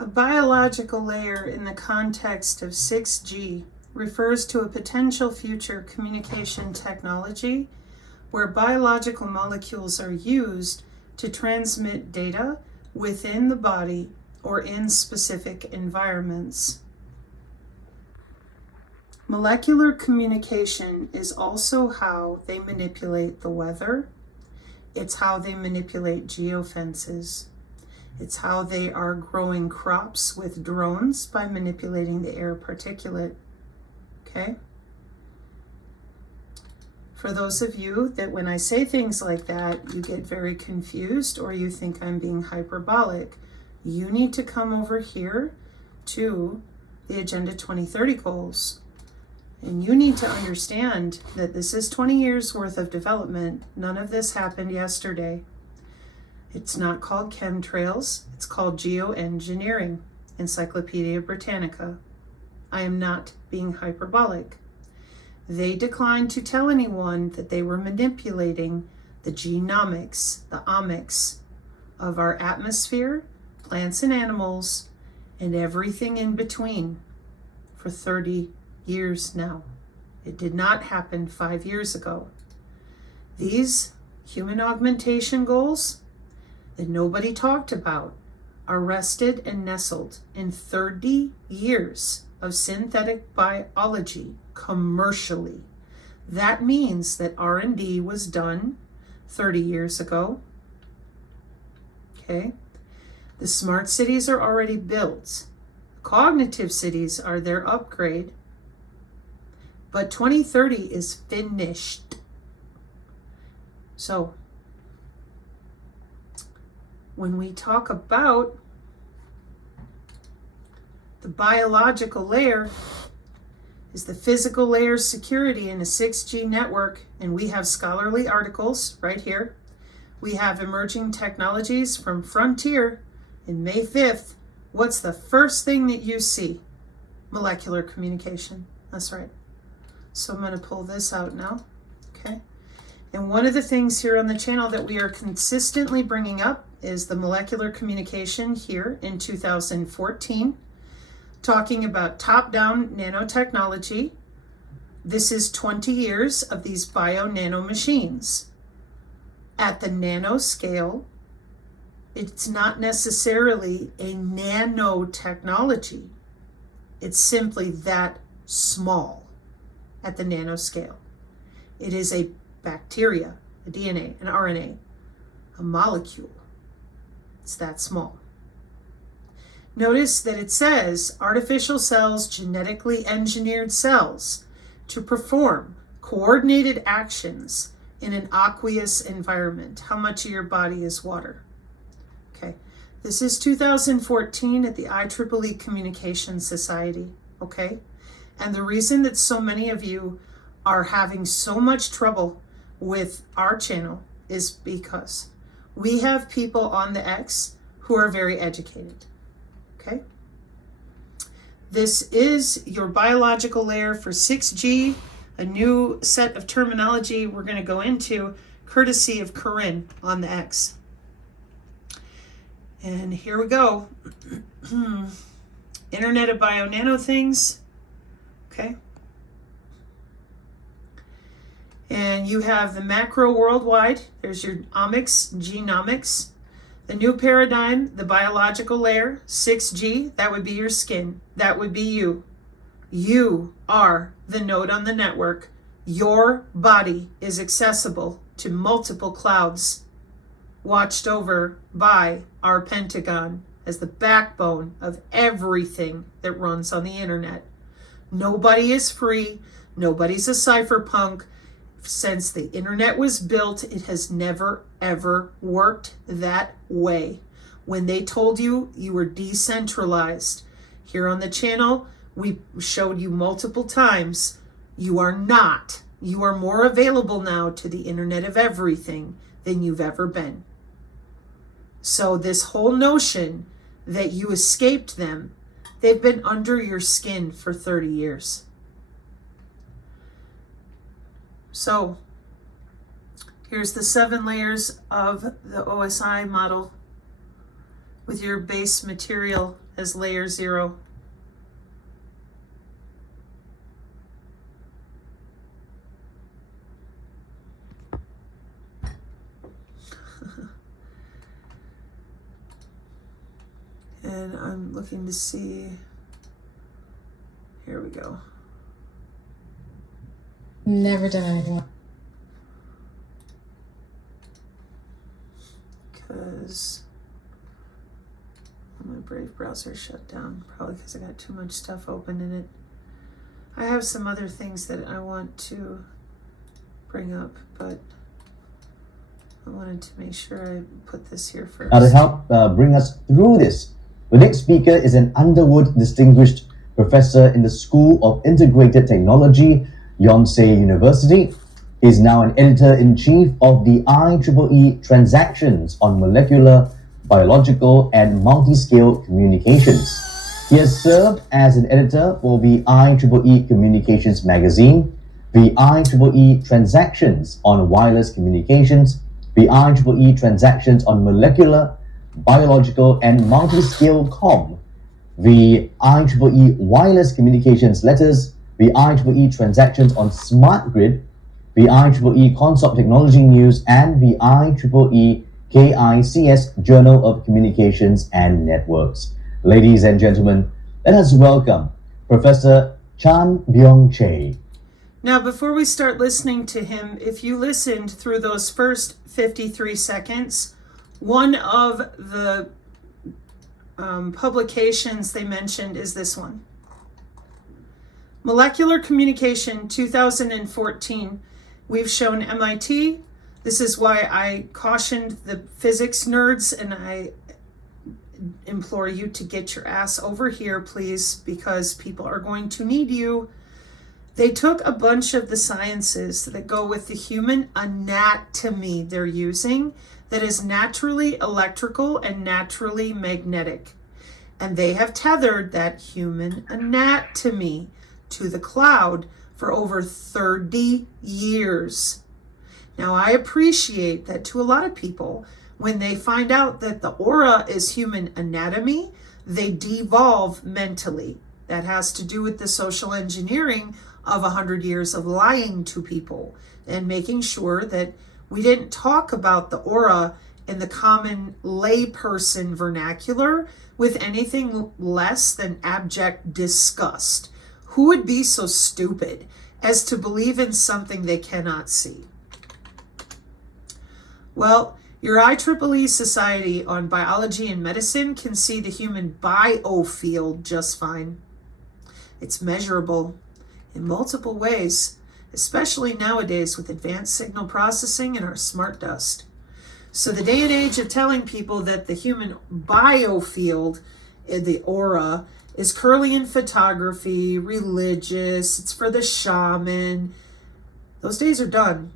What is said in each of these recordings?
A biological layer in the context of 6G refers to a potential future communication technology where biological molecules are used to transmit data within the body or in specific environments. Molecular communication is also how they manipulate the weather. It's how they manipulate geofences. It's how they are growing crops with drones by manipulating the air particulate. Okay? For those of you that when I say things like that, you get very confused or you think I'm being hyperbolic, you need to come over here to the Agenda 2030 goals. And you need to understand that this is 20 years worth of development. None of this happened yesterday. It's not called chemtrails. It's called geoengineering. Encyclopedia Britannica. I am not being hyperbolic. They declined to tell anyone that they were manipulating the genomics, the omics of our atmosphere, plants and animals, and everything in between for 30 years now. It did not happen 5 years ago. These human augmentation goals that nobody talked about are rested and nestled in 30 years of synthetic biology commercially. That means that R&D was done 30 years ago. Okay? The smart cities are already built. Cognitive cities are their upgrade. But 2030 is finished. So, when we talk about the biological layer is the physical layer security in a 6G network, and we have scholarly articles right here. We have emerging technologies from Frontier in May 5th. What's the first thing that you see? Molecular communication. That's right. So I'm going to pull this out now. Okay. And one of the things here on the channel that we are consistently bringing up is the molecular communication here in 2014, talking about top-down nanotechnology. This is 20 years of these bio-nano machines. At the nanoscale, it's not necessarily a nanotechnology. It's simply that small at the nanoscale. It is a bacteria, a DNA, an RNA, a molecule. It's that small. Notice that it says artificial cells, genetically engineered cells to perform coordinated actions in an aqueous environment. How much of your body is water? Okay, this is 2014 at the IEEE Communications Society, okay? And the reason that so many of you are having so much trouble with our channel is because we have people on the X who are very educated, okay? This is your biological layer for 6G, a new set of terminology we're going to go into courtesy of Corinne on the X. And here we go. Internet of Bio-Nano Things, okay? And you have the macro worldwide. There's your omics, genomics. The new paradigm, the biological layer, 6G, that would be your skin. That would be you. You are the node on the network. Your body is accessible to multiple clouds, watched over by our Pentagon as the backbone of everything that runs on the internet. Nobody is free. Nobody's a cypherpunk. Since the internet was built, it has never, ever worked that way. When they told you you were decentralized, here on the channel, we showed you multiple times, you are not. You are more available now to the internet of everything than you've ever been. So this whole notion that you escaped them, they've been under your skin for 30 years. So here's the 7 layers of the OSI model. with your base material as layer 0. And I'm looking to see, here we go. Never done anything. Because my Brave browser shut down, probably because I got too much stuff open in it. I have some other things that I want to bring up, but I wanted to make sure I put this here first. Now to help bring us through this, the next speaker is an Underwood Distinguished Professor in the School of Integrated Technology, Yonsei University. He is now an Editor-in-Chief of the IEEE Transactions on Molecular, Biological, and Multi-Scale Communications. He has served as an editor for the IEEE Communications Magazine, the IEEE Transactions on Wireless Communications, the IEEE Transactions on Molecular, Biological, and Multi-Scale Com, the IEEE Wireless Communications Letters, the IEEE Transactions on Smart Grid, the IEEE Consort Technology News, and the IEEE KICS Journal of Communications and Networks. Ladies and gentlemen, let us welcome Professor Chan-Byoung Chae. Now, before we start listening to him, if you listened through those first 53 seconds, one of the publications they mentioned is this one. Molecular Communication 2014. We've shown MIT. This is why I cautioned the physics nerds, and I implore you to get your ass over here, please, because people are going to need you. They took a bunch of the sciences that go with the human anatomy they're using that is naturally electrical and naturally magnetic. And they have tethered that human anatomy to the cloud for over 30 years. Now, I appreciate that to a lot of people, when they find out that the aura is human anatomy, they devolve mentally. That has to do with the social engineering of 100 years of lying to people and making sure that we didn't talk about the aura in the common layperson vernacular with anything less than abject disgust. Who would be so stupid as to believe in something they cannot see? Well, your IEEE Society on Biology and Medicine can see the human biofield just fine. It's measurable in multiple ways, especially nowadays with advanced signal processing and our smart dust. So the day and age of telling people that the human biofield, the aura, is Curlian photography, religious, it's for the shaman, those days are done.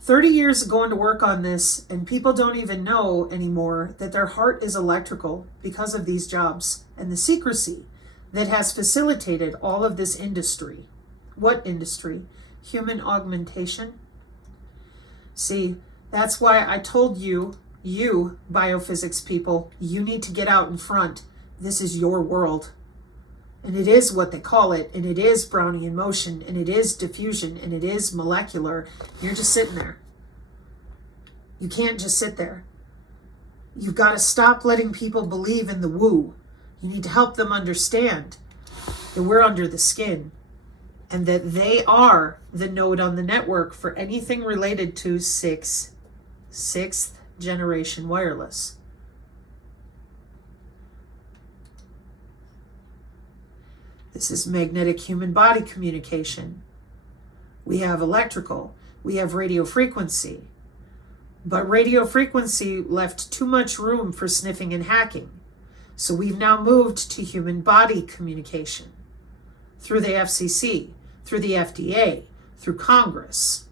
30 years of going to work on this, and people don't even know anymore that their heart is electrical because of these jobs and the secrecy that has facilitated all of this industry. What industry? Human augmentation. See, that's why I told you, biophysics people, you need to get out in front. This is your world. And it is what they call it, and it is Brownian motion, and it is diffusion, and it is molecular. You're just sitting there. You can't just sit there. You've got to stop letting people believe in the woo. You need to help them understand that we're under the skin and that they are the node on the network for anything related to sixth generation wireless. This is magnetic human body communication. We have electrical, we have radio frequency, but radio frequency left too much room for sniffing and hacking. So we've now moved to human body communication through the FCC, through the FDA, through Congress.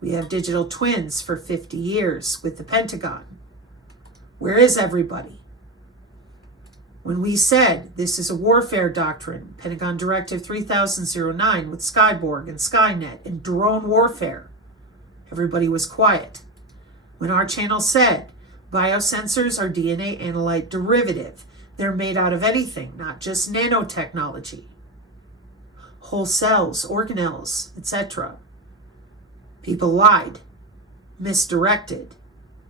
We have digital twins for 50 years with the Pentagon. Where is everybody? When we said this is a warfare doctrine, Pentagon Directive 3009 with Skyborg and Skynet and drone warfare, everybody was quiet. When our channel said Biosensors are DNA analyte derivative. They're made out of anything, not just nanotechnology. Whole cells, organelles, etc. People lied, misdirected.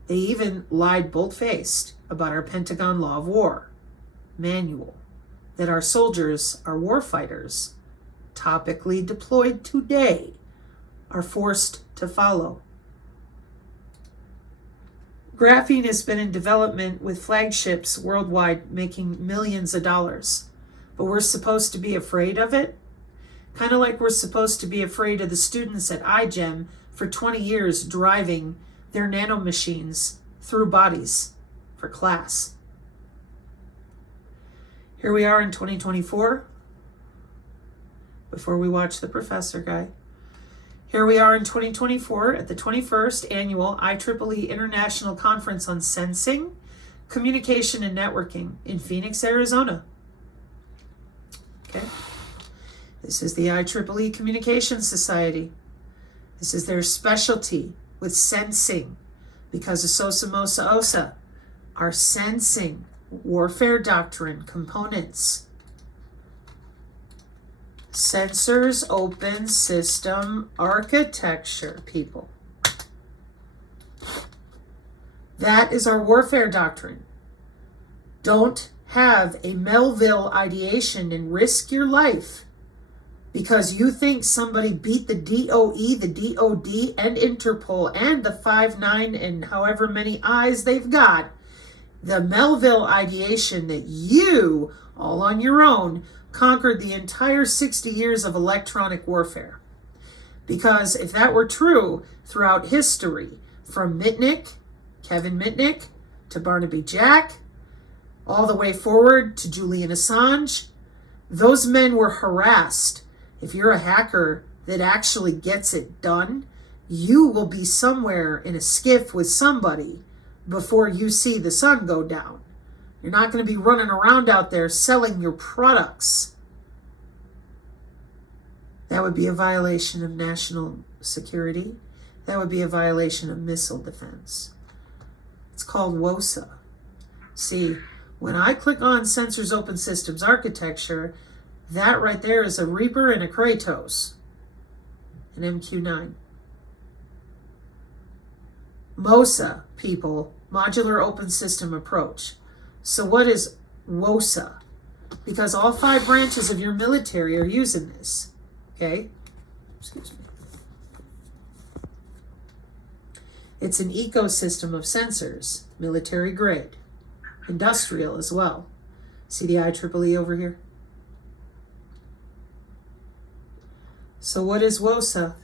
They even lied bold-faced about our Pentagon Law of War manual, that our soldiers, our war fighters, topically deployed today, are forced to follow. Graphene has been in development with flagships worldwide making millions of dollars, but we're supposed to be afraid of it? Kind of like we're supposed to be afraid of the students at iGEM for 20 years driving their nanomachines through bodies for class. Here we are in 2024, before we watch the professor guy. Here we are in 2024 at the 21st Annual IEEE International Conference on Sensing, Communication, and Networking in Phoenix, Arizona. Okay. This is the IEEE Communications Society. This is their specialty with sensing, because of SOSA, MOSA, OSA are sensing warfare doctrine components. Sensors open system architecture, people. That is our warfare doctrine. Don't have a Melville ideation and risk your life because you think somebody beat the DOE, the DOD, and Interpol, and the 5-9 and however many eyes they've got. The Melville ideation that you, all on your own, conquered the entire 60 years of electronic warfare. Because if that were true throughout history, from Mitnick, Kevin Mitnick, to Barnaby Jack, all the way forward to Julian Assange, those men were harassed. If you're a hacker that actually gets it done, you will be somewhere in a skiff with somebody before you see the sun go down. You're not going to be running around out there selling your products. That would be a violation of national security. That would be a violation of missile defense. It's called WOSA. See, when I click on Sensors Open Systems Architecture, that right there is a Reaper and a Kratos, an MQ-9. MOSA, people, Modular Open System Approach. So what is WOSA? Because all 5 branches of your military are using this. Okay? Excuse me. It's an ecosystem of sensors, military grade, industrial as well. See the IEEE over here? So what is WOSA?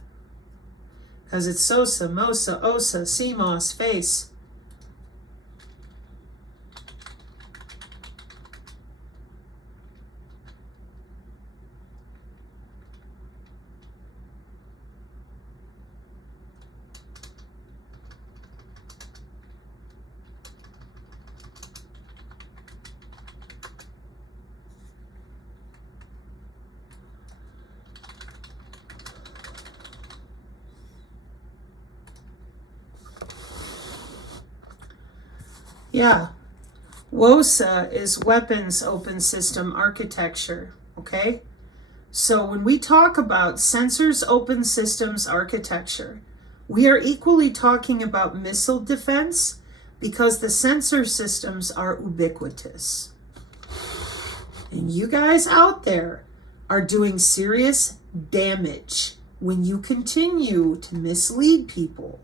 Because it's SOSA, MOSA, OSA, CMOS, FACE. Yeah, WOSA is Weapons Open System Architecture, okay? So when we talk about Sensors Open Systems Architecture, we are equally talking about missile defense because the sensor systems are ubiquitous. And you guys out there are doing serious damage when you continue to mislead people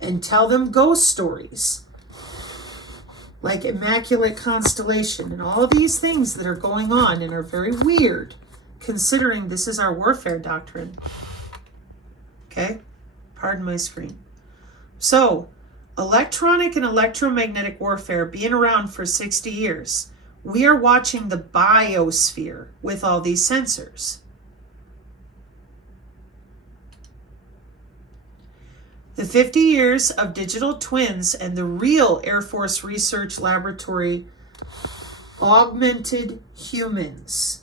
and tell them ghost stories like Immaculate Constellation and all of these things that are going on and are very weird, considering this is our warfare doctrine. Okay? Pardon my screen. So, electronic and electromagnetic warfare being around for 60 years, we are watching the biosphere with all these sensors. The 50 years of digital twins and the real Air Force Research Laboratory augmented humans.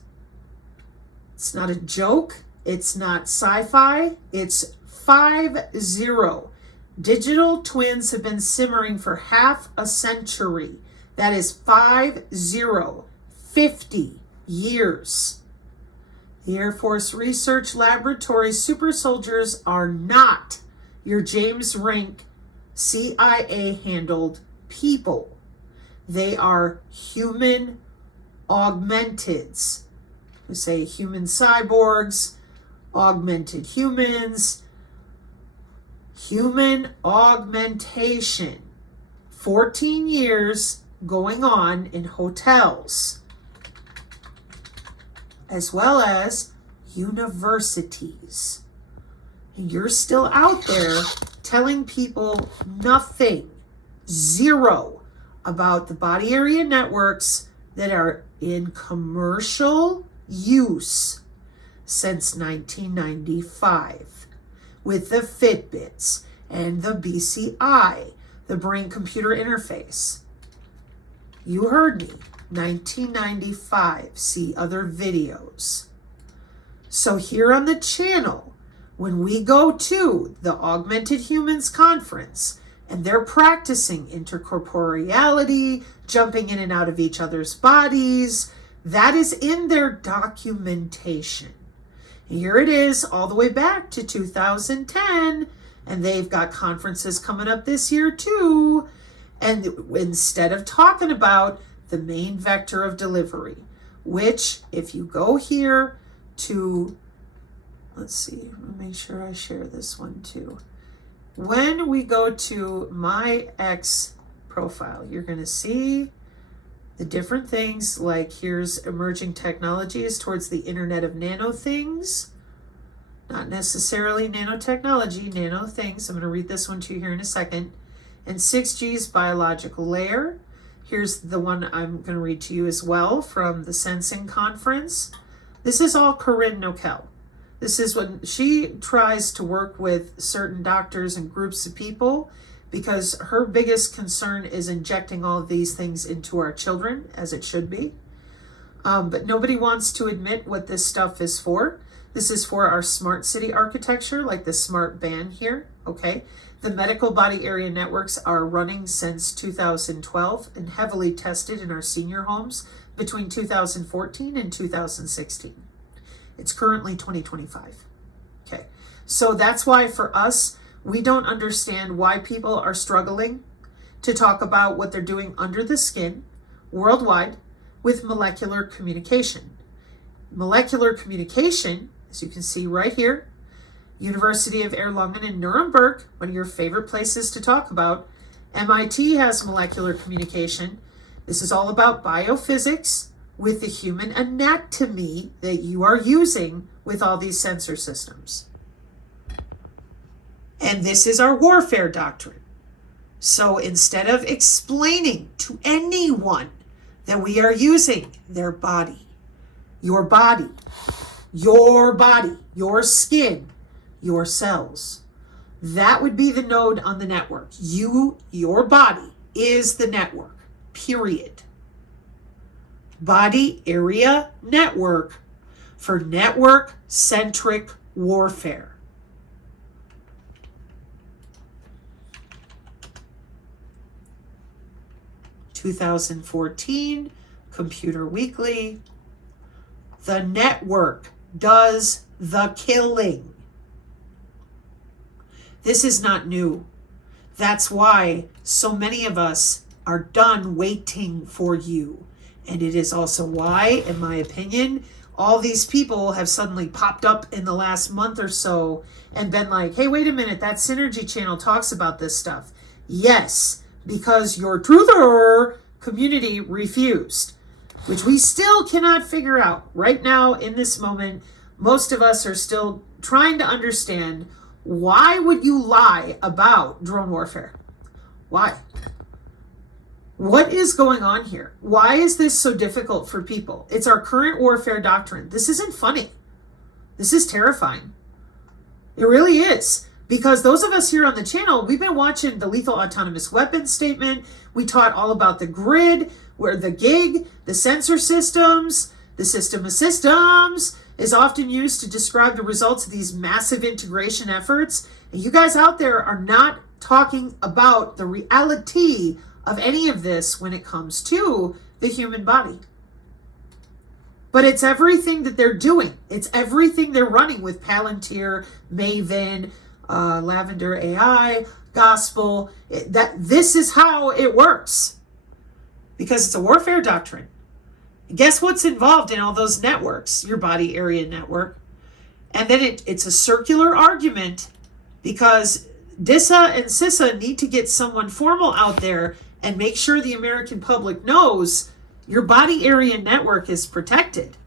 It's not a joke. It's not sci-fi. It's 50. Digital twins have been simmering for half a century. That is 50 years. The Air Force Research Laboratory super soldiers are not your James Rink CIA-handled people. They are human augmenteds. We say human cyborgs, augmented humans, human augmentation. 14 years going on in hotels, as well as universities. And you're still out there telling people nothing, zero, about the body area networks that are in commercial use since 1995 with the Fitbits and the BCI, the brain computer interface. You heard me, 1995. See other videos. So here on the channel, when we go to the Augmented Humans Conference and they're practicing intercorporeality, jumping in and out of each other's bodies, that is in their documentation. Here it is all the way back to 2010, and they've got conferences coming up this year too. And instead of talking about the main vector of delivery, which if you go here to, let's see, let me make sure I share this one too. When we go to my X profile, you're going to see the different things, like here's emerging technologies towards the Internet of Nano Things. Not necessarily nanotechnology, nano things. I'm going to read this one to you here in a second. And 6G's biological layer. Here's the one I'm going to read to you as well from the Sensing Conference. This is all Corinne Nokel. This is when she tries to work with certain doctors and groups of people, because her biggest concern is injecting all of these things into our children, as it should be. But nobody wants to admit what this stuff is for. This is for our smart city architecture, like the smart ban here, okay? The medical body area networks are running since 2012 and heavily tested in our senior homes between 2014 and 2016. It's currently 2025. Okay, so that's why for us, we don't understand why people are struggling to talk about what they're doing under the skin worldwide with molecular communication. Molecular communication, as you can see right here, University of Erlangen in Nuremberg, one of your favorite places to talk about. MIT has molecular communication. This is all about biophysics with the human anatomy that you are using with all these sensor systems. And this is our warfare doctrine. So instead of explaining to anyone that we are using their body, your skin, your cells, that would be the node on the network. Your body is the network, period. Body area network for network-centric warfare. (2014) Computer Weekly. The network does the killing. This is not new. That's why so many of us are done waiting for you. And it is also why, in my opinion, all these people have suddenly popped up in the last month or so and been like, hey, wait a minute, that Psinergy channel talks about this stuff. Yes, because your truther community refused, which we still cannot figure out. Right now, in this moment, most of us are still trying to understand, why would you lie about drone warfare? Why? What is going on here? Why is this so difficult for people? It's our current warfare doctrine. This isn't funny. This is terrifying. It really is. Because those of us here on the channel, we've been watching the Lethal Autonomous Weapons Statement. We taught all about the grid, where the gig, the sensor systems, the system of systems is often used to describe the results of these massive integration efforts. And you guys out there are not talking about the reality of any of this when it comes to the human body. But it's everything that they're doing. It's everything they're running with Palantir, Maven, Lavender AI, Gospel. This is how it works. Because it's a warfare doctrine. Guess what's involved in all those networks? Your body area network. And then it's a circular argument because DISA and CISA need to get someone formal out there and make sure the American public knows your body area network is protected.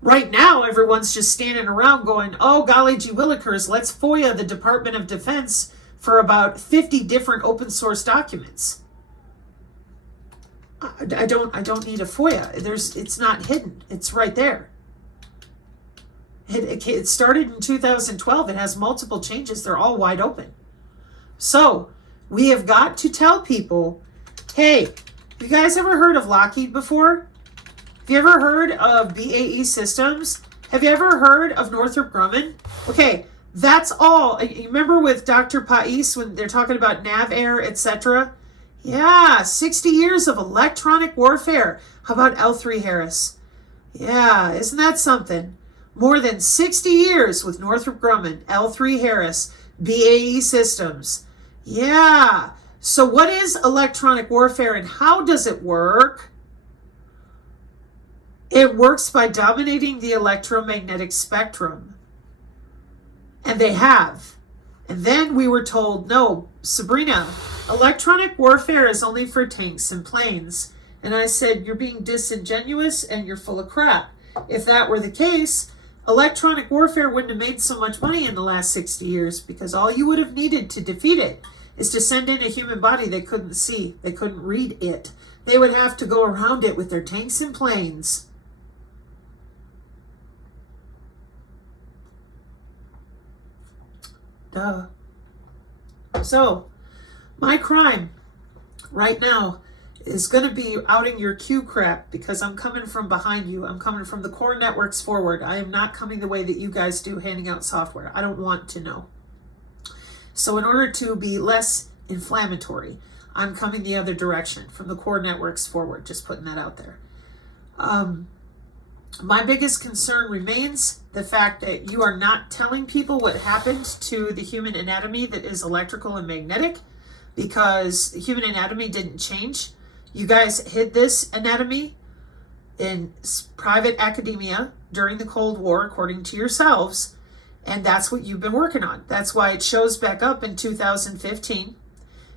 Right now, everyone's just standing around going, oh, golly gee willikers, let's FOIA the Department of Defense for about 50 different open source documents. I don't need a FOIA. It's not hidden. It's right there. It started in 2012. It has multiple changes. They're all wide open. So we have got to tell people, hey, you guys ever heard of Lockheed before? Have you ever heard of BAE Systems? Have you ever heard of Northrop Grumman? Okay, that's all. You remember with Dr. Pais when they're talking about NavAir, etc.? Yeah, 60 years of electronic warfare. How about L3 Harris? Yeah, isn't that something? More than 60 years with Northrop Grumman, L3 Harris, BAE Systems. Yeah. So what is electronic warfare and how does it work? It works by dominating the electromagnetic spectrum. And they have. And then we were told, no, Sabrina, electronic warfare is only for tanks and planes. And I said, you're being disingenuous and you're full of crap. If that were the case, electronic warfare wouldn't have made so much money in the last 60 years because all you would have needed to defeat it is to send in a human body they couldn't see. They couldn't read it. They would have to go around it with their tanks and planes. Duh. So, my crime right now is going to be outing your Q crap because I'm coming from behind you. I'm coming from the core networks forward. I am not coming the way that you guys do, handing out software. I don't want to know. So in order to be less inflammatory, I'm coming the other direction from the core networks forward. Just putting that out there. My biggest concern remains the fact that you are not telling people what happened to the human anatomy that is electrical and magnetic because human anatomy didn't change. You guys hid this anatomy in private academia during the Cold War, according to yourselves, and that's what you've been working on. That's why it shows back up in 2015.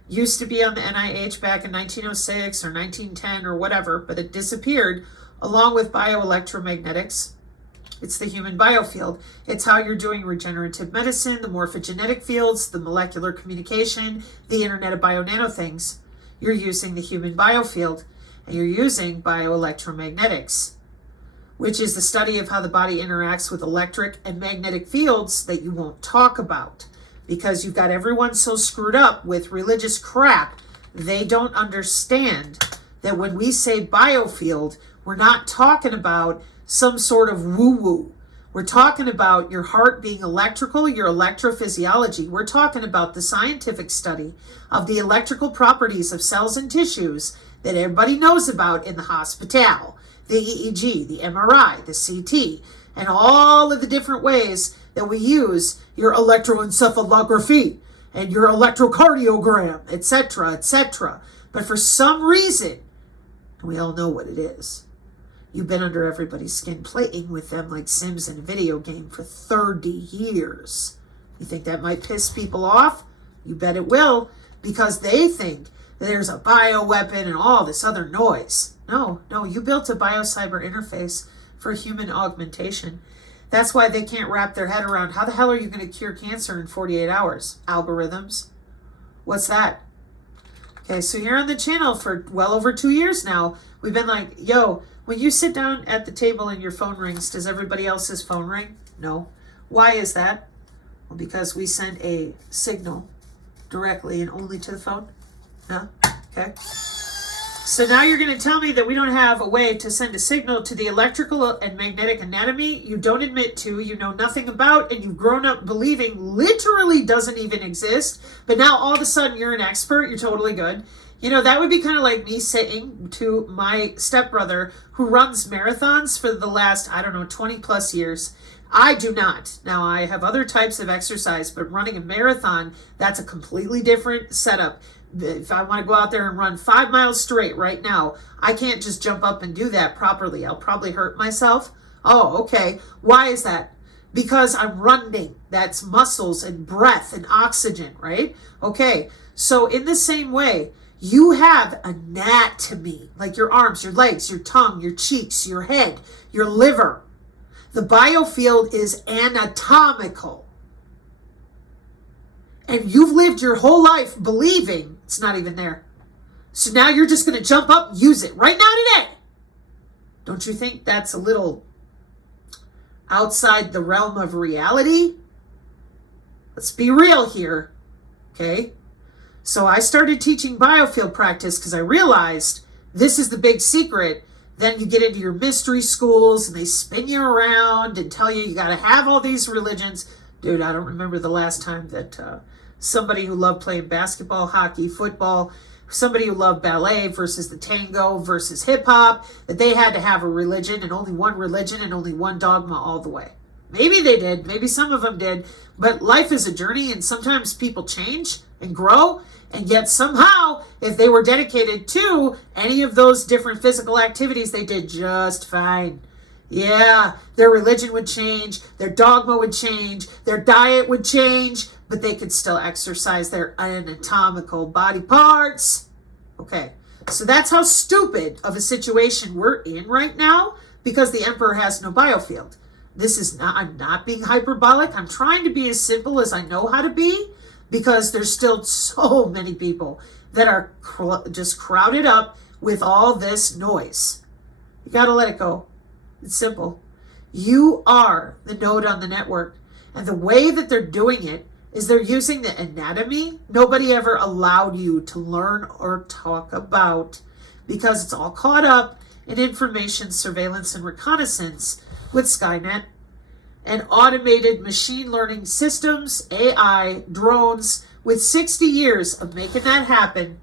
Used to be on the NIH back in 1906 or 1910 or whatever, but it disappeared along with bioelectromagnetics. It's the human biofield. It's how you're doing regenerative medicine, the morphogenetic fields, the molecular communication, the Internet of Bio-Nano things. You're using the human biofield, and you're using bioelectromagnetics, which is the study of how the body interacts with electric and magnetic fields that you won't talk about because you've got everyone so screwed up with religious crap, they don't understand that when we say biofield, we're not talking about some sort of woo-woo. We're talking about your heart being electrical, your electrophysiology. We're talking about the scientific study of the electrical properties of cells and tissues that everybody knows about in the hospital. The EEG, the MRI, the CT, and all of the different ways that we use your electroencephalography and your electrocardiogram, etc., etc. But for some reason, and we all know what it is, you've been under everybody's skin playing with them like Sims in a video game for 30 years. You think that might piss people off? You bet it will, because they think that there's a bioweapon and all this other noise. No, you built a biocyber interface for human augmentation. That's why they can't wrap their head around how the hell are you going to cure cancer in 48 hours? Algorithms. What's that? Okay, so here on the channel for well over 2 years now, we've been like, yo, when you sit down at the table and your phone rings, does everybody else's phone ring? No. Why is that? Well, because we send a signal directly and only to the phone. Huh? Okay. So now you're going to tell me that we don't have a way to send a signal to the electrical and magnetic anatomy you don't admit to, you know nothing about, and you've grown up believing literally doesn't even exist, but now all of a sudden you're an expert, you're totally good. You know, that would be kind of like me saying to my stepbrother who runs marathons for the last, 20 plus years. I do not. Now, I have other types of exercise, but running a marathon, that's a completely different setup. If I want to go out there and run 5 miles straight right now, I can't just jump up and do that properly. I'll probably hurt myself. Oh, okay. Why is that? Because I'm running. That's muscles and breath and oxygen, right? Okay. So in the same way, you have anatomy, like your arms, your legs, your tongue, your cheeks, your head, your liver. The biofield is anatomical. And you've lived your whole life believing it's not even there. So now you're just going to jump up and use it right now today. Don't you think that's a little outside the realm of reality? Let's be real here, okay? So I started teaching biofield practice because I realized this is the big secret. Then you get into your mystery schools and they spin you around and tell you got to have all these religions. Dude, I don't remember the last time that somebody who loved playing basketball, hockey, football, somebody who loved ballet versus the tango versus hip hop, that they had to have a religion and only one religion and only one dogma all the way. Maybe they did. Maybe some of them did. But life is a journey, and sometimes people change and grow. And yet somehow, if they were dedicated to any of those different physical activities, they did just fine. Yeah, their religion would change, their dogma would change, their diet would change, but they could still exercise their anatomical body parts. Okay, so that's how stupid of a situation we're in right now, because the emperor has no biofield. This is not, I'm not being hyperbolic. I'm trying to be as simple as I know how to be, because there's still so many people that are just crowded up with all this noise. You got to let it go. It's simple. You are the node on the network. And the way that they're doing it is they're using the anatomy nobody ever allowed you to learn or talk about, because it's all caught up in information surveillance and reconnaissance with Skynet and automated machine learning systems, AI, drones, with 60 years of making that happen.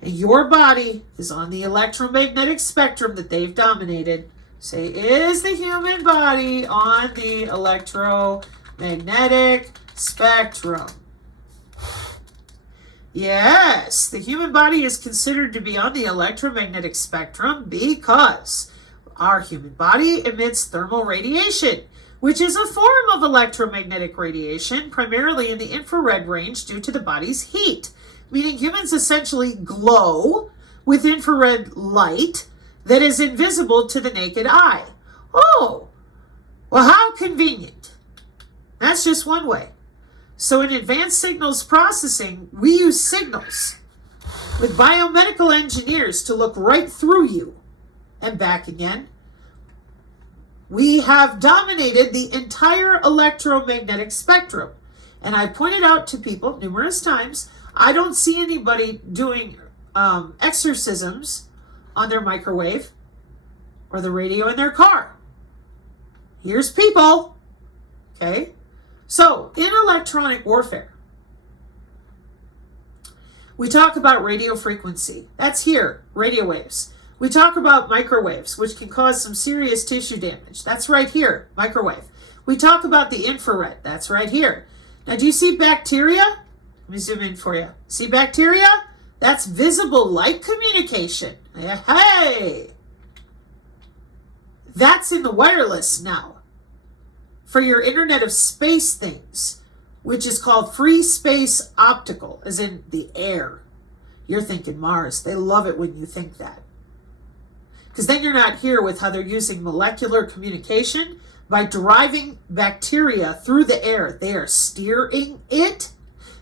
And your body is on the electromagnetic spectrum that they've dominated. Say, is the human body on the electromagnetic spectrum? Yes, the human body is considered to be on the electromagnetic spectrum because our human body emits thermal radiation, which is a form of electromagnetic radiation, primarily in the infrared range due to the body's heat, meaning humans essentially glow with infrared light that is invisible to the naked eye. Oh, well, how convenient. That's just one way. So in advanced signals processing, we use signals with biomedical engineers to look right through you and back again. We have dominated the entire electromagnetic spectrum. And I pointed out to people numerous times, I don't see anybody doing exorcisms on their microwave or the radio in their car. Here's people, okay? So in electronic warfare, we talk about radio frequency. That's here, radio waves. We talk about microwaves, which can cause some serious tissue damage. That's right here, microwave. We talk about the infrared. That's right here. Now, do you see bacteria? Let me zoom in for you. See bacteria? That's visible light communication. Hey! That's in the wireless now. For your Internet of Space things, which is called free space optical, as in the air. You're thinking Mars. They love it when you think that. Because then you're not here with how they're using molecular communication by driving bacteria through the air. They are steering it.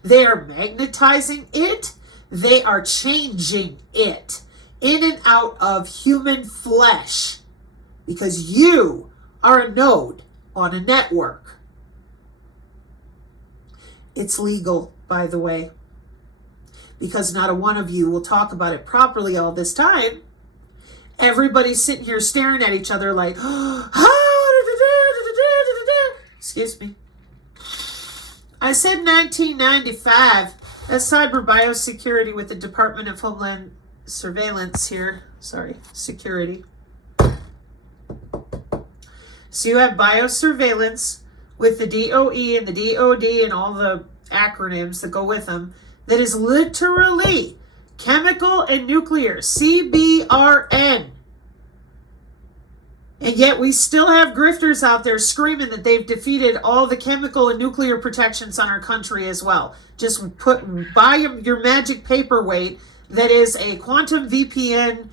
They are magnetizing it. They are changing it in and out of human flesh. Because you are a node on a network. It's legal, by the way. because not a one of you will talk about it properly all this time. Everybody's sitting here staring at each other like, excuse me. I said 1995. That's cyber biosecurity with the Department of Homeland Surveillance here. Sorry, security. So you have biosurveillance with the DOE and the DOD and all the acronyms that go with them. That is literally chemical and nuclear, CBRN. And yet we still have grifters out there screaming that they've defeated all the chemical and nuclear protections on our country as well. Just buy your magic paperweight that is a quantum VPN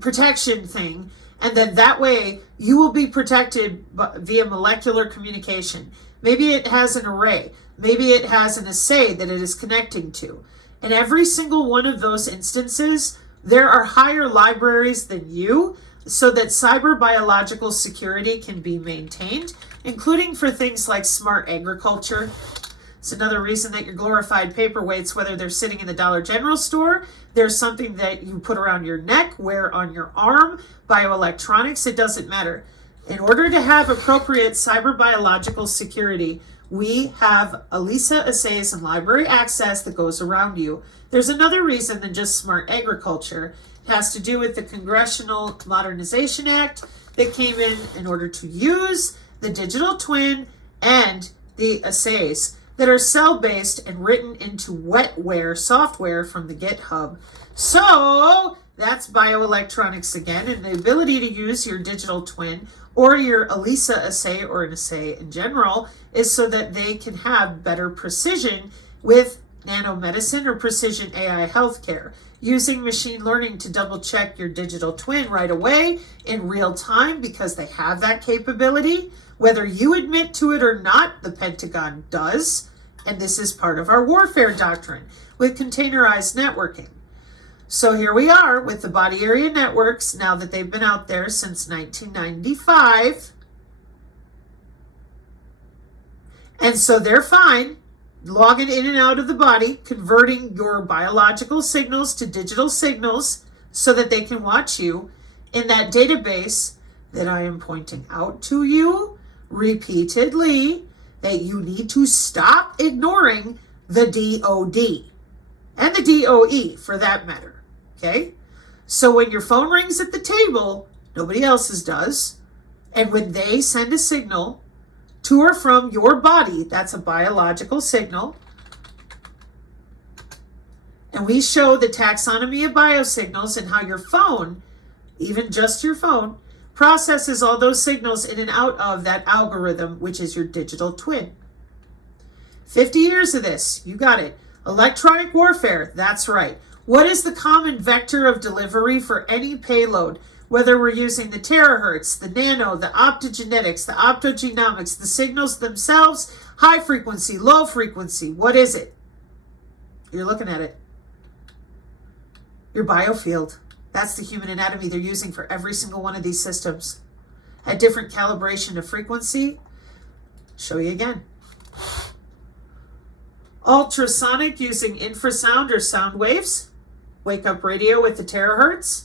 protection thing, and then that way you will be protected via molecular communication. Maybe it has an array. Maybe it has an assay that it is connecting to. In every single one of those instances, there are higher libraries than you, so that cyber biological security can be maintained, including for things like smart agriculture. It's another reason that your glorified paperweights, whether they're sitting in the Dollar General store, there's something that you put around your neck, wear on your arm, bioelectronics, it doesn't matter. In order to have appropriate cyber biological security, we have ELISA assays and library access that goes around you. There's another reason than just smart agriculture. It has to do with the Congressional Modernization Act that came in order to use the digital twin and the assays that are cell-based and written into wetware software from the GitHub. So that's bioelectronics again, and the ability to use your digital twin or your ELISA assay or an assay in general is so that they can have better precision with nanomedicine or precision AI healthcare, using machine learning to double check your digital twin right away in real time because they have that capability. Whether you admit to it or not, the Pentagon does, and this is part of our warfare doctrine with containerized networking. So here we are with the body area networks, now that they've been out there since 1995. And so they're fine logging in and out of the body, converting your biological signals to digital signals so that they can watch you in that database that I am pointing out to you repeatedly, that you need to stop ignoring the DOD and the DOE for that matter. Okay? So when your phone rings at the table, nobody else's does, and when they send a signal to or from your body, that's a biological signal, and we show the taxonomy of biosignals and how your phone, even just your phone, processes all those signals in and out of that algorithm, which is your digital twin. 50 years of this, you got it. Electronic warfare, that's right. What is the common vector of delivery for any payload? Whether we're using the terahertz, the nano, the optogenetics, the optogenomics, the signals themselves, high frequency, low frequency, what is it? You're looking at it. Your biofield. That's the human anatomy they're using for every single one of these systems. At different calibration of frequency. Show you again. Ultrasonic using infrasound or sound waves. Wake up radio with the terahertz.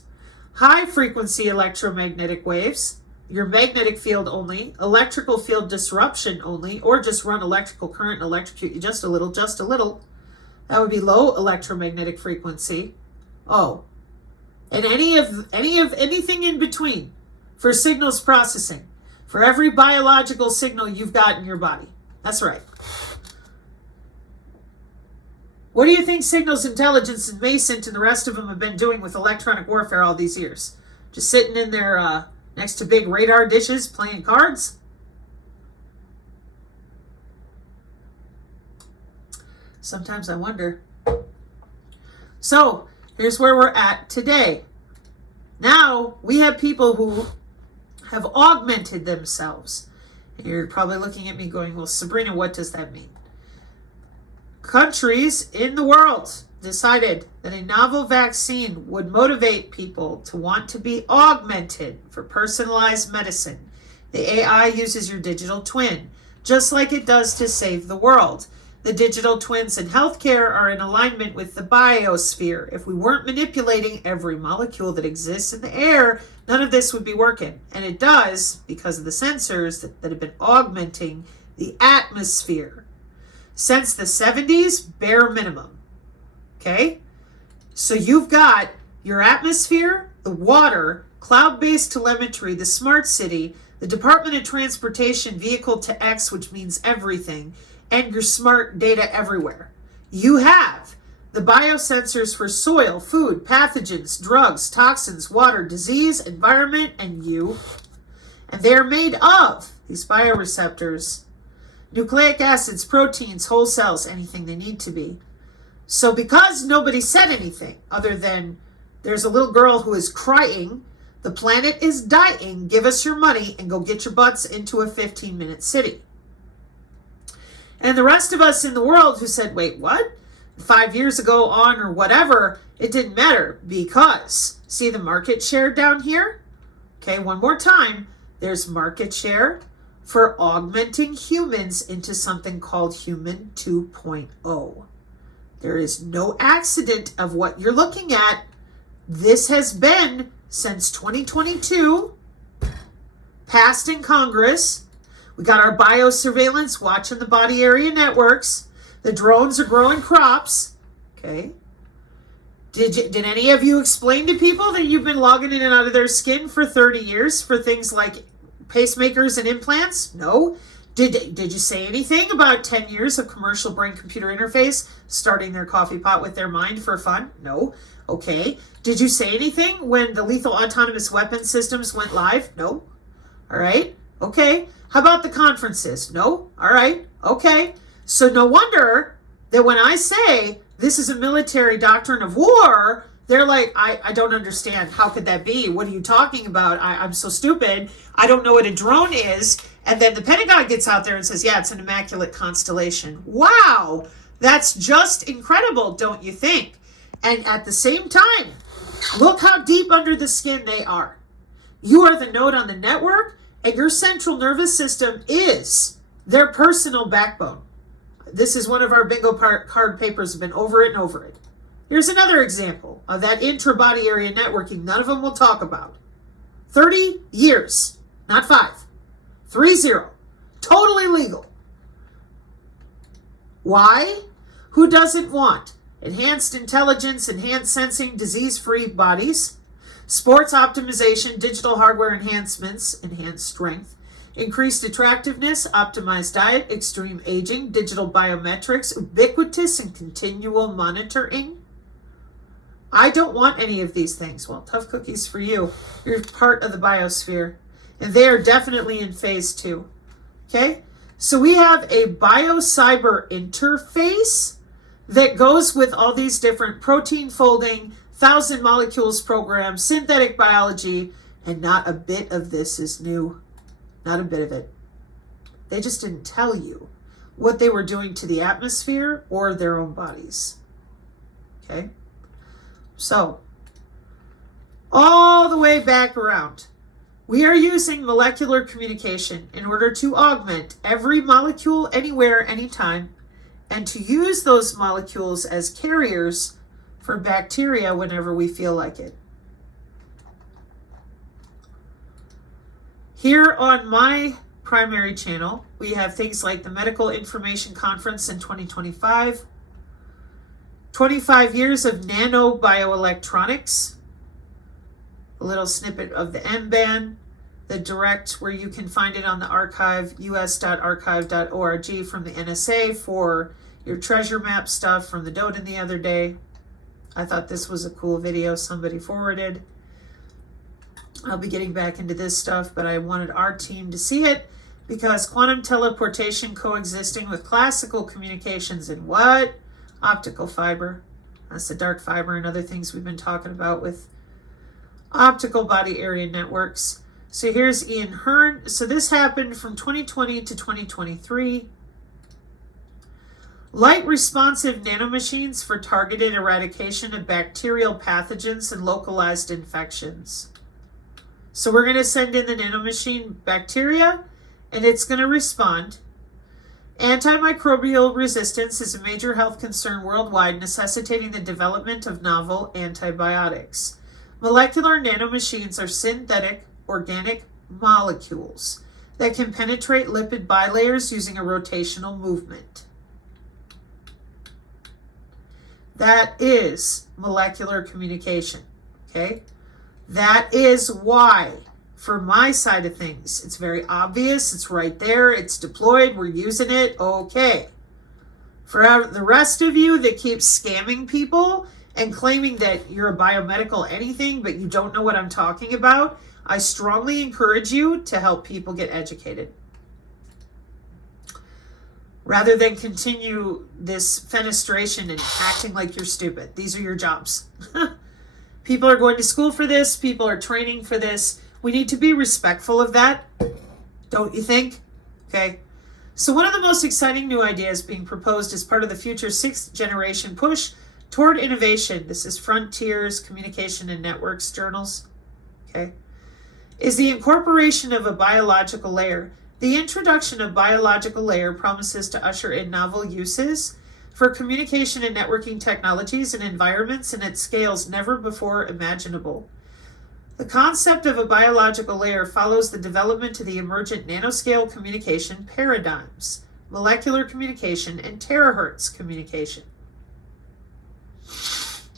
High frequency electromagnetic waves. Your magnetic field only. Electrical field disruption only. Or just run electrical current and electrocute you just a little, just a little. That would be low electromagnetic frequency. Oh. And anything in between for signals processing. For every biological signal you've got in your body. That's right. What do you think Signals Intelligence and Masont and the rest of them have been doing with electronic warfare all these years? Just sitting in there next to big radar dishes playing cards? Sometimes I wonder. So, here's where we're at today. Now, we have people who have augmented themselves. And you're probably looking at me going, well, Sabrina, what does that mean? Countries in the world decided that a novel vaccine would motivate people to want to be augmented for personalized medicine. The AI uses your digital twin, just like it does to save the world. The digital twins in healthcare are in alignment with the biosphere. If we weren't manipulating every molecule that exists in the air, none of this would be working. And it does because of the sensors that have been augmenting the atmosphere. Since the 70s, bare minimum. Okay? So you've got your atmosphere, the water, cloud-based telemetry, the smart city, the Department of Transportation Vehicle to X, which means everything, and your smart data everywhere. You have the biosensors for soil, food, pathogens, drugs, toxins, water, disease, environment, and you. And they are made of these bioreceptors, nucleic acids, proteins, whole cells, anything they need to be. So because nobody said anything other than there's a little girl who is crying, the planet is dying, give us your money and go get your butts into a 15-minute city. And the rest of us in the world who said, wait, what? 5 years ago on or whatever, it didn't matter because, see the market share down here? Okay, one more time. There's market share for augmenting humans into something called Human 2.0. There is no accident of what you're looking at. This has been since 2022, passed in Congress. We got our biosurveillance watching the body area networks. The drones are growing crops. Okay. Did any of you explain to people that you've been logging in and out of their skin for 30 years for things like pacemakers and implants? No. Did you say anything about 10 years of commercial brain-computer interface starting their coffee pot with their mind for fun? No. Okay. Did you say anything when the lethal autonomous weapon systems went live? No. All right. Okay. How about the conferences? No. All right. Okay. So no wonder that when I say this is a military doctrine of war, they're like, I don't understand. How could that be? What are you talking about? I'm so stupid. I don't know what a drone is. And then the Pentagon gets out there and says, yeah, it's an immaculate constellation. Wow. That's just incredible, don't you think? And at the same time, look how deep under the skin they are. You are the node on the network, and your central nervous system is their personal backbone. This is one of our bingo card papers. Have been over it and over it. Here's another example of that intra-body area networking none of them will talk about. 30 years, not 5. 30. Totally legal. Why? Who doesn't want enhanced intelligence, enhanced sensing, disease-free bodies, sports optimization, digital hardware enhancements, enhanced strength, increased attractiveness, optimized diet, extreme aging, digital biometrics, ubiquitous and continual monitoring? I don't want any of these things. Well, tough cookies for you. You're part of the biosphere. And they are definitely in phase 2. Okay? So we have a bio-cyber interface that goes with all these different protein folding, 1,000 molecules programs, synthetic biology, and not a bit of this is new. Not a bit of it. They just didn't tell you what they were doing to the atmosphere or their own bodies. Okay? So, all the way back around, we are using molecular communication in order to augment every molecule anywhere, anytime, and to use those molecules as carriers for bacteria whenever we feel like it. Here on my primary channel, we have things like the Medical Information Conference in 2025, 25 years of nanobioelectronics, a little snippet of the wban, the direct where you can find it on the archive, us.archive.org from the NSA for your treasure map stuff from the Doden the other day. I thought this was a cool video somebody forwarded. I'll be getting back into this stuff, but I wanted our team to see it because quantum teleportation coexisting with classical communications and what? Optical fiber. That's the dark fiber and other things we've been talking about with optical body area networks. So here's Ian Hearn. So this happened from 2020 to 2023. Light responsive nanomachines for targeted eradication of bacterial pathogens and localized infections. So we're going to send in the nanomachine bacteria, and it's going to respond. Antimicrobial resistance is a major health concern worldwide, necessitating the development of novel antibiotics. Molecular nanomachines are synthetic organic molecules that can penetrate lipid bilayers using a rotational movement. That is molecular communication, okay? That is why, for my side of things, it's very obvious, it's right there, it's deployed, we're using it, okay. For the rest of you that keep scamming people and claiming that you're a biomedical anything, but you don't know what I'm talking about, I strongly encourage you to help people get educated, rather than continue this fenestration and acting like you're stupid. These are your jobs. People are going to school for this. People are training for this. We need to be respectful of that, don't you think? Okay. So one of the most exciting new ideas being proposed as part of the future 6th generation push toward innovation, this is Frontiers, Communication and Networks journals, okay, is the incorporation of a biological layer. The introduction of biological layer promises to usher in novel uses for communication and networking technologies and environments and at scales never before imaginable. The concept of a biological layer follows the development of the emergent nanoscale communication paradigms, molecular communication, and terahertz communication.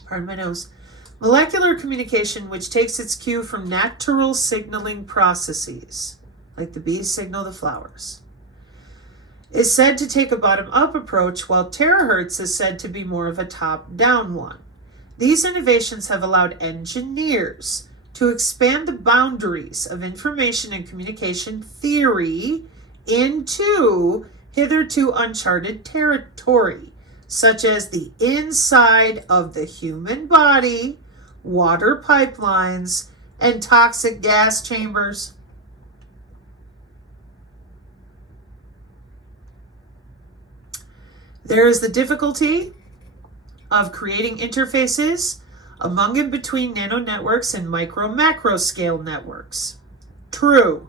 Pardon my nose. Molecular communication, which takes its cue from natural signaling processes, like the bees signal the flowers, is said to take a bottom-up approach, while terahertz is said to be more of a top-down one. These innovations have allowed engineers to expand the boundaries of information and communication theory into hitherto uncharted territory, such as the inside of the human body, water pipelines, and toxic gas chambers. There is the difficulty of creating interfaces among and between nano networks and micro-macro scale networks. True.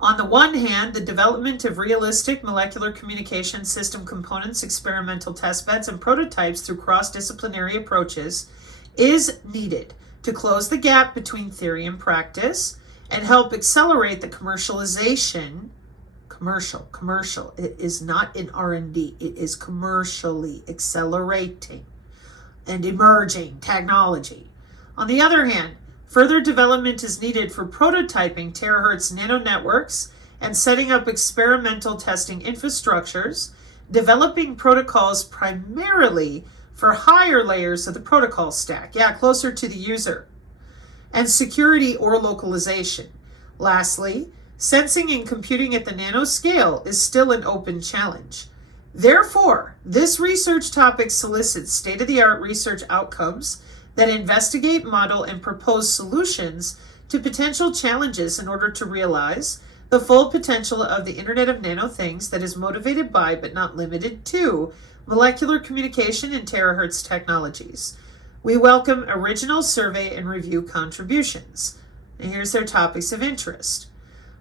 On the one hand, the development of realistic molecular communication system components, experimental testbeds, and prototypes through cross-disciplinary approaches is needed to close the gap between theory and practice and help accelerate the commercialization. Commercial. It is not in R&D. It is commercially accelerating and emerging technology. On the other hand, further development is needed for prototyping terahertz nanonetworks and setting up experimental testing infrastructures, developing protocols primarily for higher layers of the protocol stack, closer to the user, and security or localization. Lastly, sensing and computing at the nanoscale is still an open challenge. Therefore, this research topic solicits state-of-the-art research outcomes that investigate, model, and propose solutions to potential challenges in order to realize the full potential of the Internet of Nano Things that is motivated by, but not limited to, molecular communication and terahertz technologies. We welcome original survey and review contributions. And here's their topics of interest.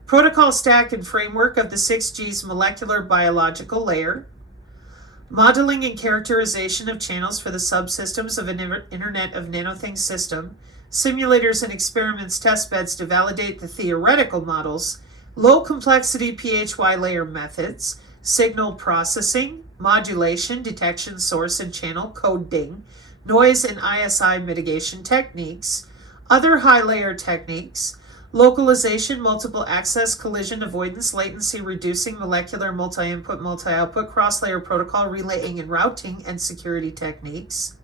Protocol stack and framework of the 6G's molecular biological layer. Modeling and characterization of channels for the subsystems of an Internet of Nanothings system. Simulators and experiments testbeds to validate the theoretical models. Low complexity PHY layer methods. Signal processing, modulation, detection, source and channel coding. Noise and ISI mitigation techniques. Other high layer techniques. Localization, multiple access, collision avoidance, latency reducing, molecular multi-input, multi-output, cross-layer protocol, relaying and routing, and security techniques.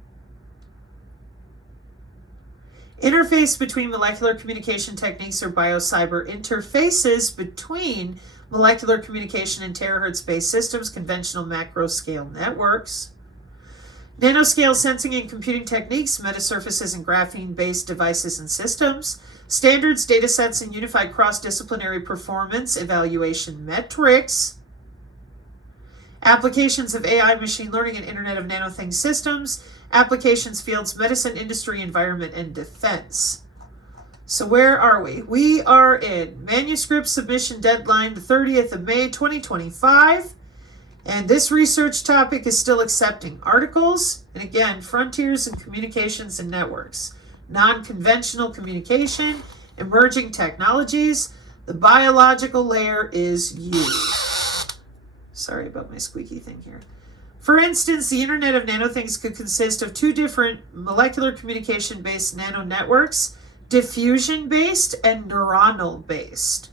Interface between molecular communication techniques or biocyber interfaces between molecular communication and terahertz-based systems, conventional macro-scale networks. Nanoscale sensing and computing techniques, metasurfaces and graphene-based devices and systems. Standards, datasets, and unified cross-disciplinary performance evaluation metrics. Applications of AI, machine learning, and Internet of Nanothings systems. Applications fields, medicine, industry, environment, and defense. So where are we? We are in manuscript submission deadline, the 30th of May, 2025. And this research topic is still accepting articles. And again, frontiers in communications and networks, non-conventional communication, emerging technologies. The biological layer is used. Sorry about my squeaky thing here. For instance, the Internet of Nanothings could consist of two different molecular communication-based nano networks, diffusion-based and neuronal-based.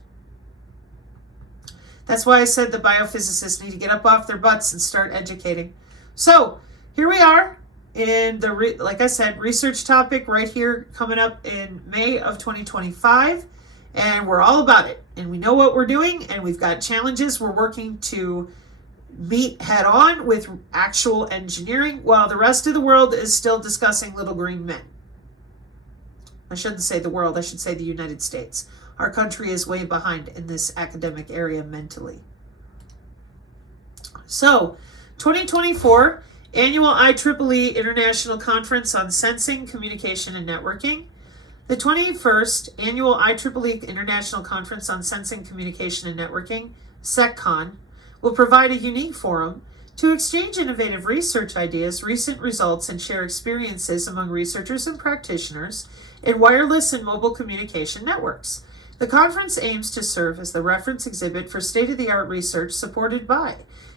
That's why I said the biophysicists need to get up off their butts and start educating. So here we are in the, like I said, research topic right here coming up in May of 2025. And we're all about it. And we know what we're doing. And we've got challenges we're working to meet head on with actual engineering, while the rest of the world is still discussing little green men. I shouldn't say the world, I should say the United States. Our country is way behind in this academic area mentally. So, 2024 Annual IEEE International Conference on Sensing, Communication, and Networking. The 21st Annual IEEE International Conference on Sensing, Communication, and Networking, SecCon, will provide a unique forum to exchange innovative research ideas, recent results, and share experiences among researchers and practitioners in wireless and mobile communication networks. The conference aims to serve as the reference exhibit for state-of-the-art research supported by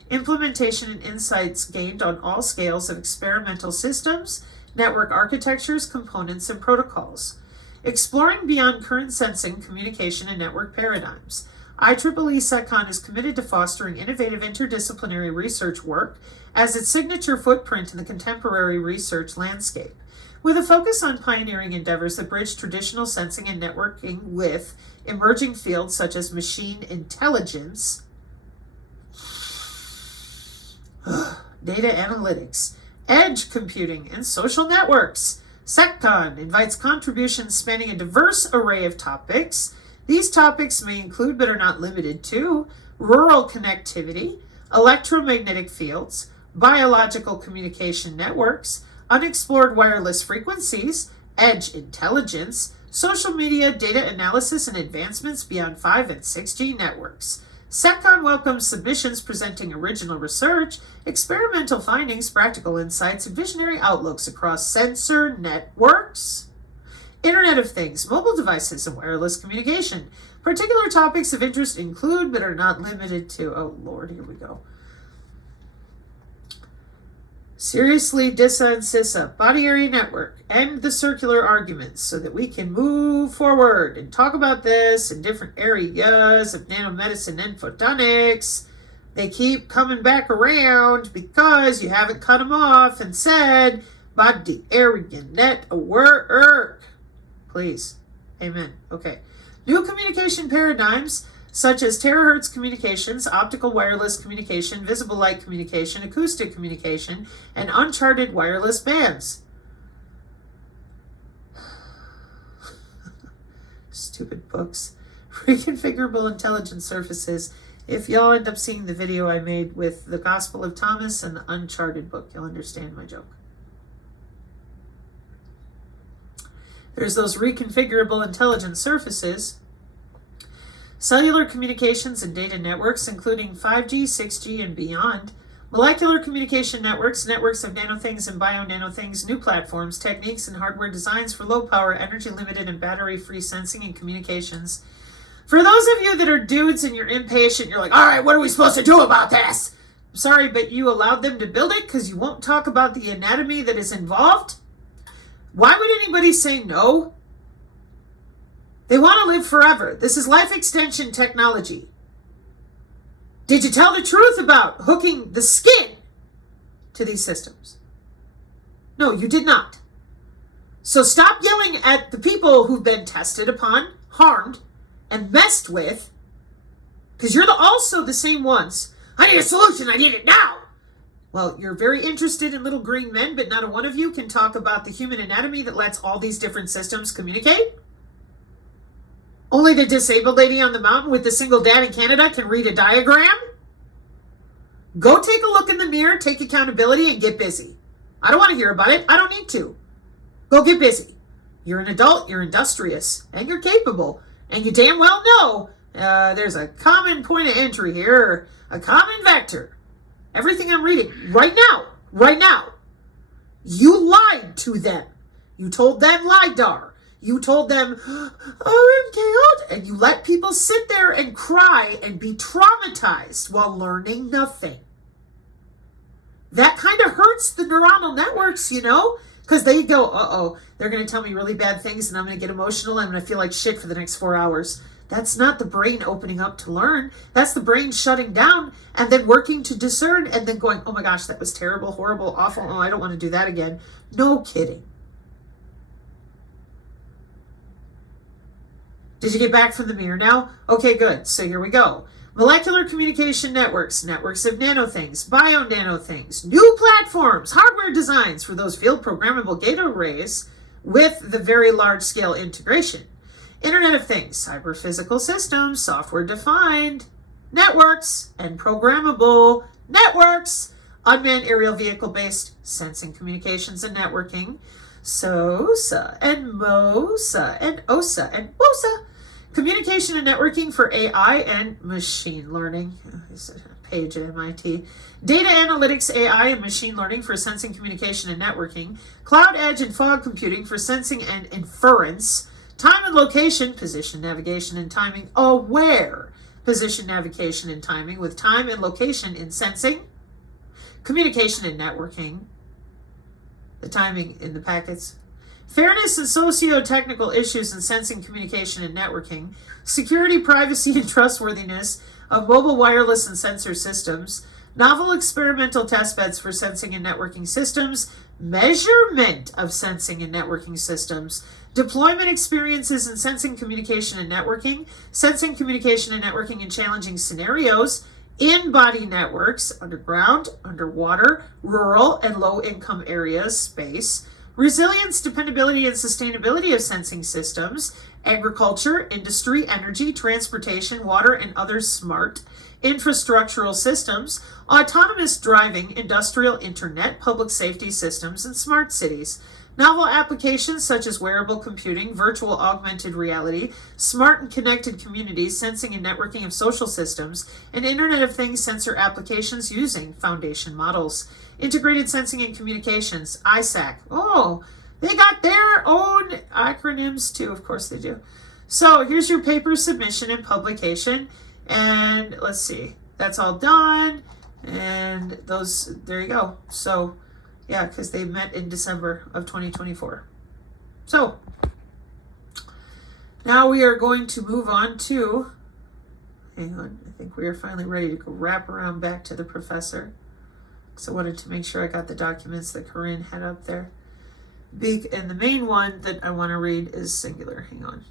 implementation and insights gained on all scales of experimental systems, network architectures, components, and protocols. Exploring beyond current sensing, communication, and network paradigms, IEEE SecCon is committed to fostering innovative interdisciplinary research work as its signature footprint in the contemporary research landscape, with a focus on pioneering endeavors that bridge traditional sensing and networking with emerging fields such as machine intelligence, data analytics, edge computing, and social networks. SecCon invites contributions spanning a diverse array of topics. These topics may include, but are not limited to, rural connectivity, electromagnetic fields, biological communication networks, unexplored wireless frequencies, edge intelligence, social media data analysis, and advancements beyond 5 and 6G networks. SecCon welcomes submissions presenting original research, experimental findings, practical insights, and visionary outlooks across sensor networks, Internet of Things, mobile devices, and wireless communication. Particular topics of interest include, but are not limited to, oh Lord, here we go. Seriously, DISA and CISA, body area network, and the circular arguments so that we can move forward and talk about this in different areas of nanomedicine and photonics. They keep coming back around because you haven't cut them off and said, body area network. Please. Amen. Okay. New communication paradigms such as terahertz communications, optical wireless communication, visible light communication, acoustic communication, and uncharted wireless bands. Stupid books. Reconfigurable intelligent surfaces. If y'all end up seeing the video I made with the Gospel of Thomas and the Uncharted book, you'll understand my joke. There's those reconfigurable intelligent surfaces. Cellular communications and data networks, including 5G, 6G, and beyond. Molecular communication networks, networks of nanothings and bio-nanothings, new platforms, techniques, and hardware designs for low-power, energy-limited, and battery-free sensing and communications. For those of you that are dudes and you're impatient, you're like, all right, what are we supposed to do about this? I'm sorry, but you allowed them to build it because you won't talk about the anatomy that is involved? Why would anybody say no? They want to live forever. This is life extension technology. Did you tell the truth about hooking the skin to these systems? No, you did not. So stop yelling at the people who've been tested upon, harmed, and messed with, because you're also the same ones. I need a solution. I need it now. Well, you're very interested in little green men, but not a one of you can talk about the human anatomy that lets all these different systems communicate. Only the disabled lady on the mountain with the single dad in Canada can read a diagram? Go take a look in the mirror, take accountability, and get busy. I don't want to hear about it. I don't need to. Go get busy. You're an adult, you're industrious, and you're capable. And you damn well know there's a common point of entry here, a common vector. Everything I'm reading right now, you lied to them. You told them LIDAR. You told them, oh, I'm chaotic. And you let people sit there and cry and be traumatized while learning nothing. That kind of hurts the neuronal networks, you know, because they go, uh-oh, they're going to tell me really bad things and I'm going to get emotional. I'm going to feel like shit for the next 4 hours. That's not the brain opening up to learn. That's the brain shutting down and then working to discern and then going, oh my gosh, that was terrible, horrible, awful. Oh, I don't want to do that again. No kidding. Did you get back from the mirror now? Okay, good. So here we go. Molecular communication networks, networks of nanothings, bio-nanothings, new platforms, hardware designs for those field programmable gate arrays with the very large-scale integration. Internet of Things, cyber-physical systems, software-defined networks, and programmable networks, unmanned aerial vehicle-based sensing, communications, and networking, SOSA, and MOSA, and OSA, and WOSA, communication and networking for AI and machine learning. This is a page at MIT. Data analytics, AI, and machine learning for sensing, communication, and networking. Cloud, edge, and fog computing for sensing and inference. Time and location, position, navigation, and timing. Aware, position, navigation, and timing with time and location in sensing, communication, and networking. The timing in the packets. Fairness and socio-technical issues in sensing, communication, and networking. Security, privacy, and trustworthiness of mobile wireless and sensor systems. Novel experimental testbeds for sensing and networking systems. Measurement of sensing and networking systems. Deployment experiences in sensing, communication, and networking. Sensing, communication, and networking in challenging scenarios. In-body networks, underground, underwater, rural, and low-income areas, space. Resilience, dependability, and sustainability of sensing systems. Agriculture, industry, energy, transportation, water, and other smart infrastructural systems. Autonomous driving, industrial internet, public safety systems, and smart cities. Novel applications such as wearable computing, virtual augmented reality, smart and connected communities, sensing and networking of social systems, and Internet of Things sensor applications using foundation models. Integrated Sensing and Communications, ISAC. Oh, they got their own acronyms too. Of course they do. So here's your paper submission and publication. And let's see, that's all done. And those, there you go. So yeah, because they met in December of 2024. So now we are going to move on to, hang on, I think we are finally ready to go wrap around back to the professor. So I wanted to make sure I got the documents that Corinne had up there. And the main one that I want to read is singular. Hang on.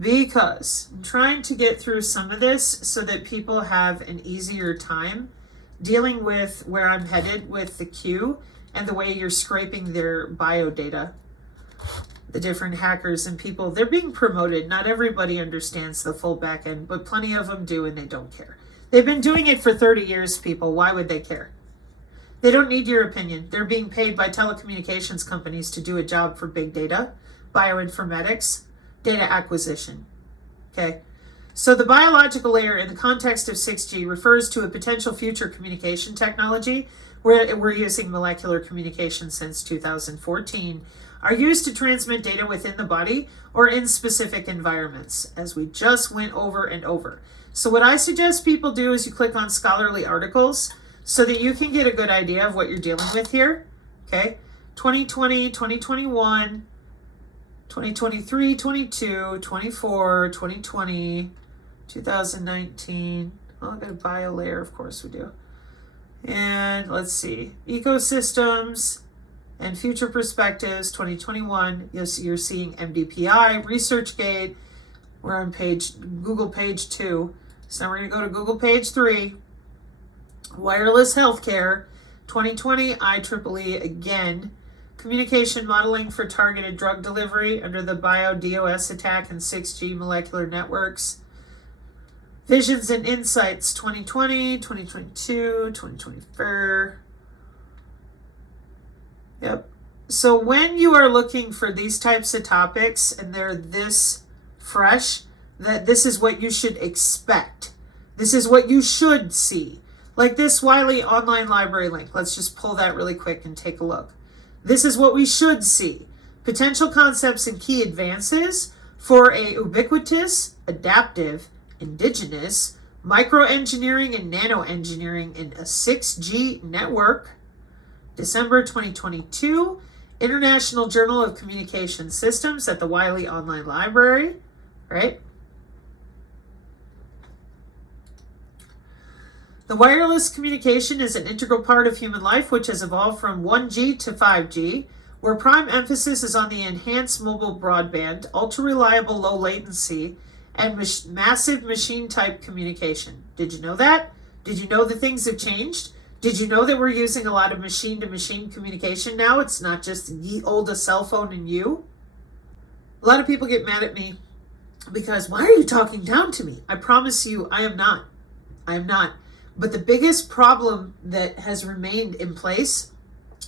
Because I'm trying to get through some of this so that people have an easier time dealing with where I'm headed with the Q and the way you're scraping their bio data. The different hackers and people, they're being promoted. Not everybody understands the full back end, but plenty of them do and they don't care. They've been doing it for 30 years, people. Why would they care? They don't need your opinion. They're being paid by telecommunications companies to do a job for big data, bioinformatics, data acquisition. Okay? So the biological layer in the context of 6G refers to a potential future communication technology where we're using molecular communication since 2014, are used to transmit data within the body or in specific environments, as we just went over and over. So what I suggest people do is you click on scholarly articles so that you can get a good idea of what you're dealing with here. Okay, 2020, 2021, 2023, 22, 24, 2020, 2019. Oh, I've got a bio layer, of course we do. And let's see, ecosystems and future perspectives, 2021. You're seeing MDPI, ResearchGate. We're on Google page 2. So now we're going to go to Google page 3. Wireless healthcare, 2020, IEEE again. Communication modeling for targeted drug delivery under the bio-DOS attack and 6G molecular networks. Visions and Insights, 2020, 2022, 2024. Yep. So when you are looking for these types of topics and they're this fresh, that this is what you should expect. This is what you should see. Like this Wiley online library link. Let's just pull that really quick and take a look. This is what we should see. Potential concepts and key advances for a ubiquitous, adaptive, indigenous, microengineering and nanoengineering in a 6G network. December 2022, International Journal of Communication Systems at the Wiley Online Library, right? The wireless communication is an integral part of human life, which has evolved from 1G to 5G, where prime emphasis is on the enhanced mobile broadband, ultra-reliable low latency, and massive machine-type communication. Did you know that? Did you know that things have changed? Did you know that we're using a lot of machine-to-machine communication now? It's not just ye olde cell phone and you. A lot of people get mad at me because, why are you talking down to me? I promise you, I am not. I am not. But the biggest problem that has remained in place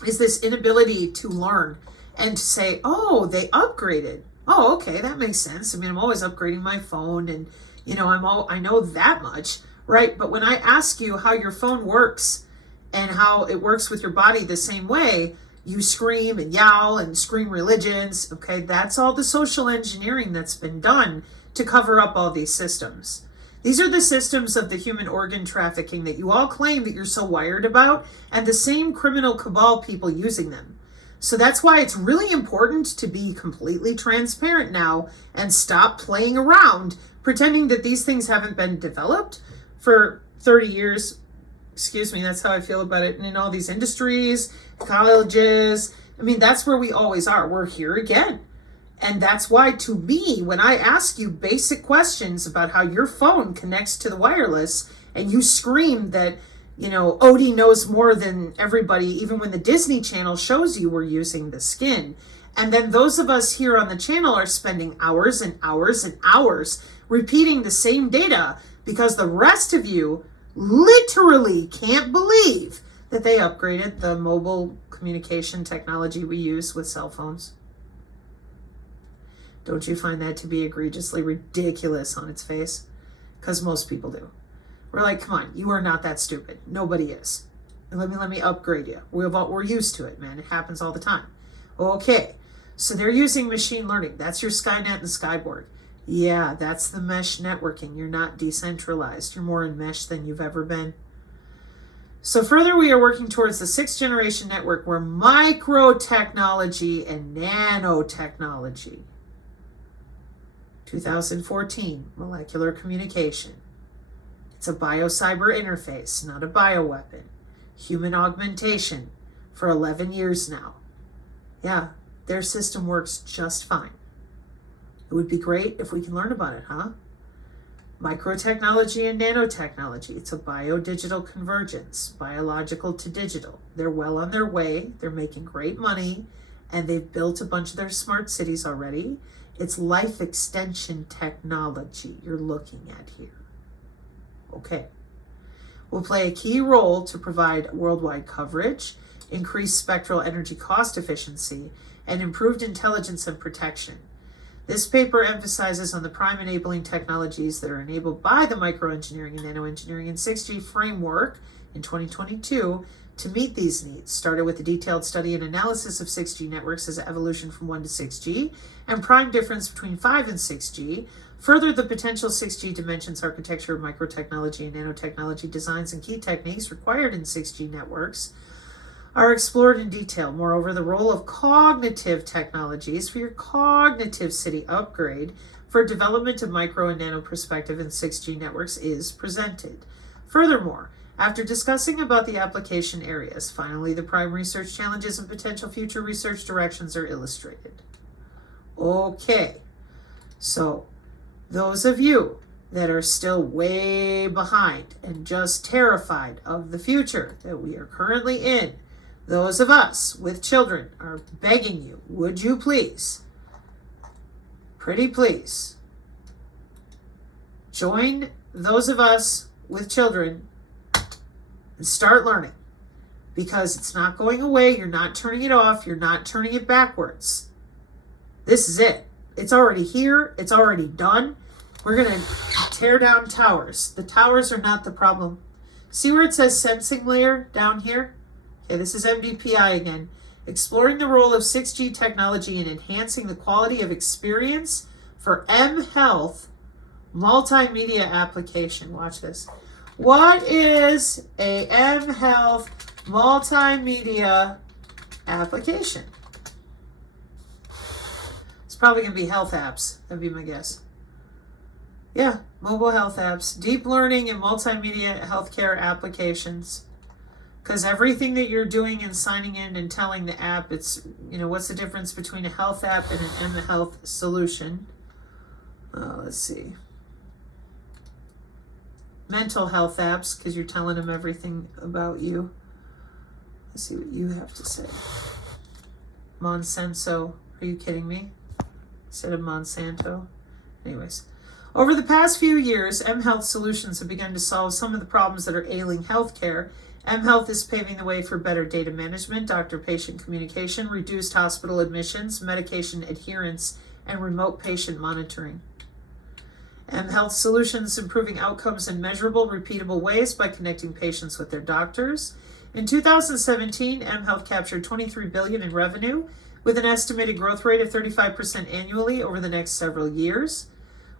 is this inability to learn and to say, oh, they upgraded. Oh, okay, that makes sense. I mean, I'm always upgrading my phone and, you know, I know that much, right? But when I ask you how your phone works and how it works with your body the same way, you scream and yowl and scream religions, okay? That's all the social engineering that's been done to cover up all these systems. These are the systems of the human organ trafficking that you all claim that you're so wired about, and the same criminal cabal people using them. So that's why it's really important to be completely transparent now and stop playing around pretending that these things haven't been developed for 30 years. Excuse me, that's how I feel about it. And in all these industries, colleges, I mean, that's where we always are. We're here again. And that's why, to me, when I ask you basic questions about how your phone connects to the wireless and you scream that, you know, Odie knows more than everybody, even when the Disney Channel shows you we're using the skin. And then those of us here on the channel are spending hours and hours and hours repeating the same data because the rest of you literally can't believe that they upgraded the mobile communication technology we use with cell phones. Don't you find that to be egregiously ridiculous on its face? Because most people do. We're like, come on, you are not that stupid. Nobody is. And let me upgrade you. We're used to it, man. It happens all the time. Okay, so they're using machine learning. That's your Skynet and Skyborg. Yeah, that's the mesh networking. You're not decentralized. You're more in mesh than you've ever been. So further, we are working towards the 6th generation network where microtechnology and nanotechnology. 2014, molecular communication. It's a biocyber interface, not a bioweapon. Human augmentation for 11 years now. Yeah, their system works just fine. It would be great if we can learn about it, huh? Microtechnology and nanotechnology. It's a biodigital convergence, biological to digital. They're well on their way. They're making great money, and they've built a bunch of their smart cities already. It's life extension technology you're looking at here. Okay. Will play a key role to provide worldwide coverage, increase spectral energy cost efficiency, and improved intelligence and protection. This paper emphasizes on the prime enabling technologies that are enabled by the microengineering and nanoengineering and 6G framework in 2022 to meet these needs. Started with a detailed study and analysis of 6G networks as an evolution from 1 to 6G and prime difference between 5 and 6G. Further, the potential 6G dimensions, architecture of microtechnology and nanotechnology designs and key techniques required in 6G networks are explored in detail. Moreover, the role of cognitive technologies for your cognitive city upgrade for development of micro and nano perspective in 6G networks is presented. Furthermore, after discussing about the application areas, finally the prime research challenges and potential future research directions are illustrated. Okay, so those of you that are still way behind and just terrified of the future that we are currently in, those of us with children are begging you, would you please, pretty please, join those of us with children and start learning. because it's not going away. You're not turning it off. You're not turning it backwards. This is it. It's already here. It's already done. We're going to tear down towers. The towers are not the problem. See where it says sensing layer down here? Okay, this is MDPI again. Exploring the role of 6G technology in enhancing the quality of experience for mHealth multimedia application. Watch this. What is a mHealth multimedia application? It's probably going to be health apps. That'd be my guess. Yeah, mobile health apps, deep learning and multimedia healthcare applications. Because everything that you're doing and signing in and telling the app, it's, what's the difference between a health app and an mHealth solution? Let's see. Mental health apps, because you're telling them everything about you. Let's see what you have to say. Monsanto. Are you kidding me? Instead of Monsanto. Anyways. Over the past few years, mHealth solutions have begun to solve some of the problems that are ailing healthcare. mHealth is paving the way for better data management, doctor-patient communication, reduced hospital admissions, medication adherence, and remote patient monitoring. mHealth solutions improving outcomes in measurable, repeatable ways by connecting patients with their doctors. In 2017, mHealth captured $23 billion in revenue, with an estimated growth rate of 35% annually over the next several years.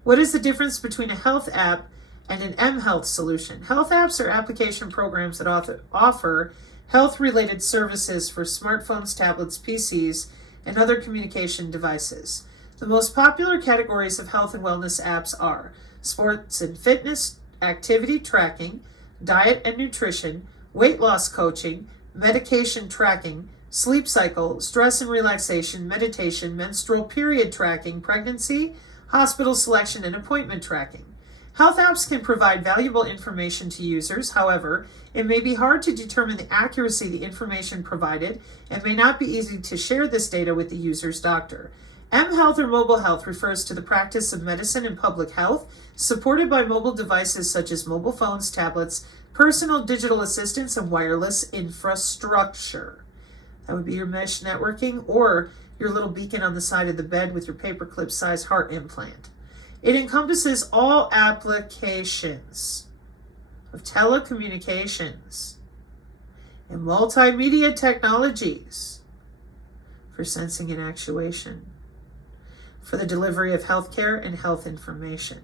What is the difference between a health app and an mHealth solution? Health apps are application programs that offer health-related services for smartphones, tablets, PCs, and other communication devices. The most popular categories of health and wellness apps are sports and fitness, activity tracking, diet and nutrition, weight loss coaching, medication tracking, sleep cycle, stress and relaxation, meditation, menstrual period tracking, pregnancy, hospital selection, and appointment tracking. Health apps can provide valuable information to users. However, it may be hard to determine the accuracy of the information provided and may not be easy to share this data with the user's doctor. mHealth or mobile health refers to the practice of medicine and public health supported by mobile devices such as mobile phones, tablets, personal digital assistants, and wireless infrastructure. That would be your mesh networking or your little beacon on the side of the bed with your paperclip size heart implant. It encompasses all applications of telecommunications and multimedia technologies for sensing and actuation, for the delivery of healthcare and health information.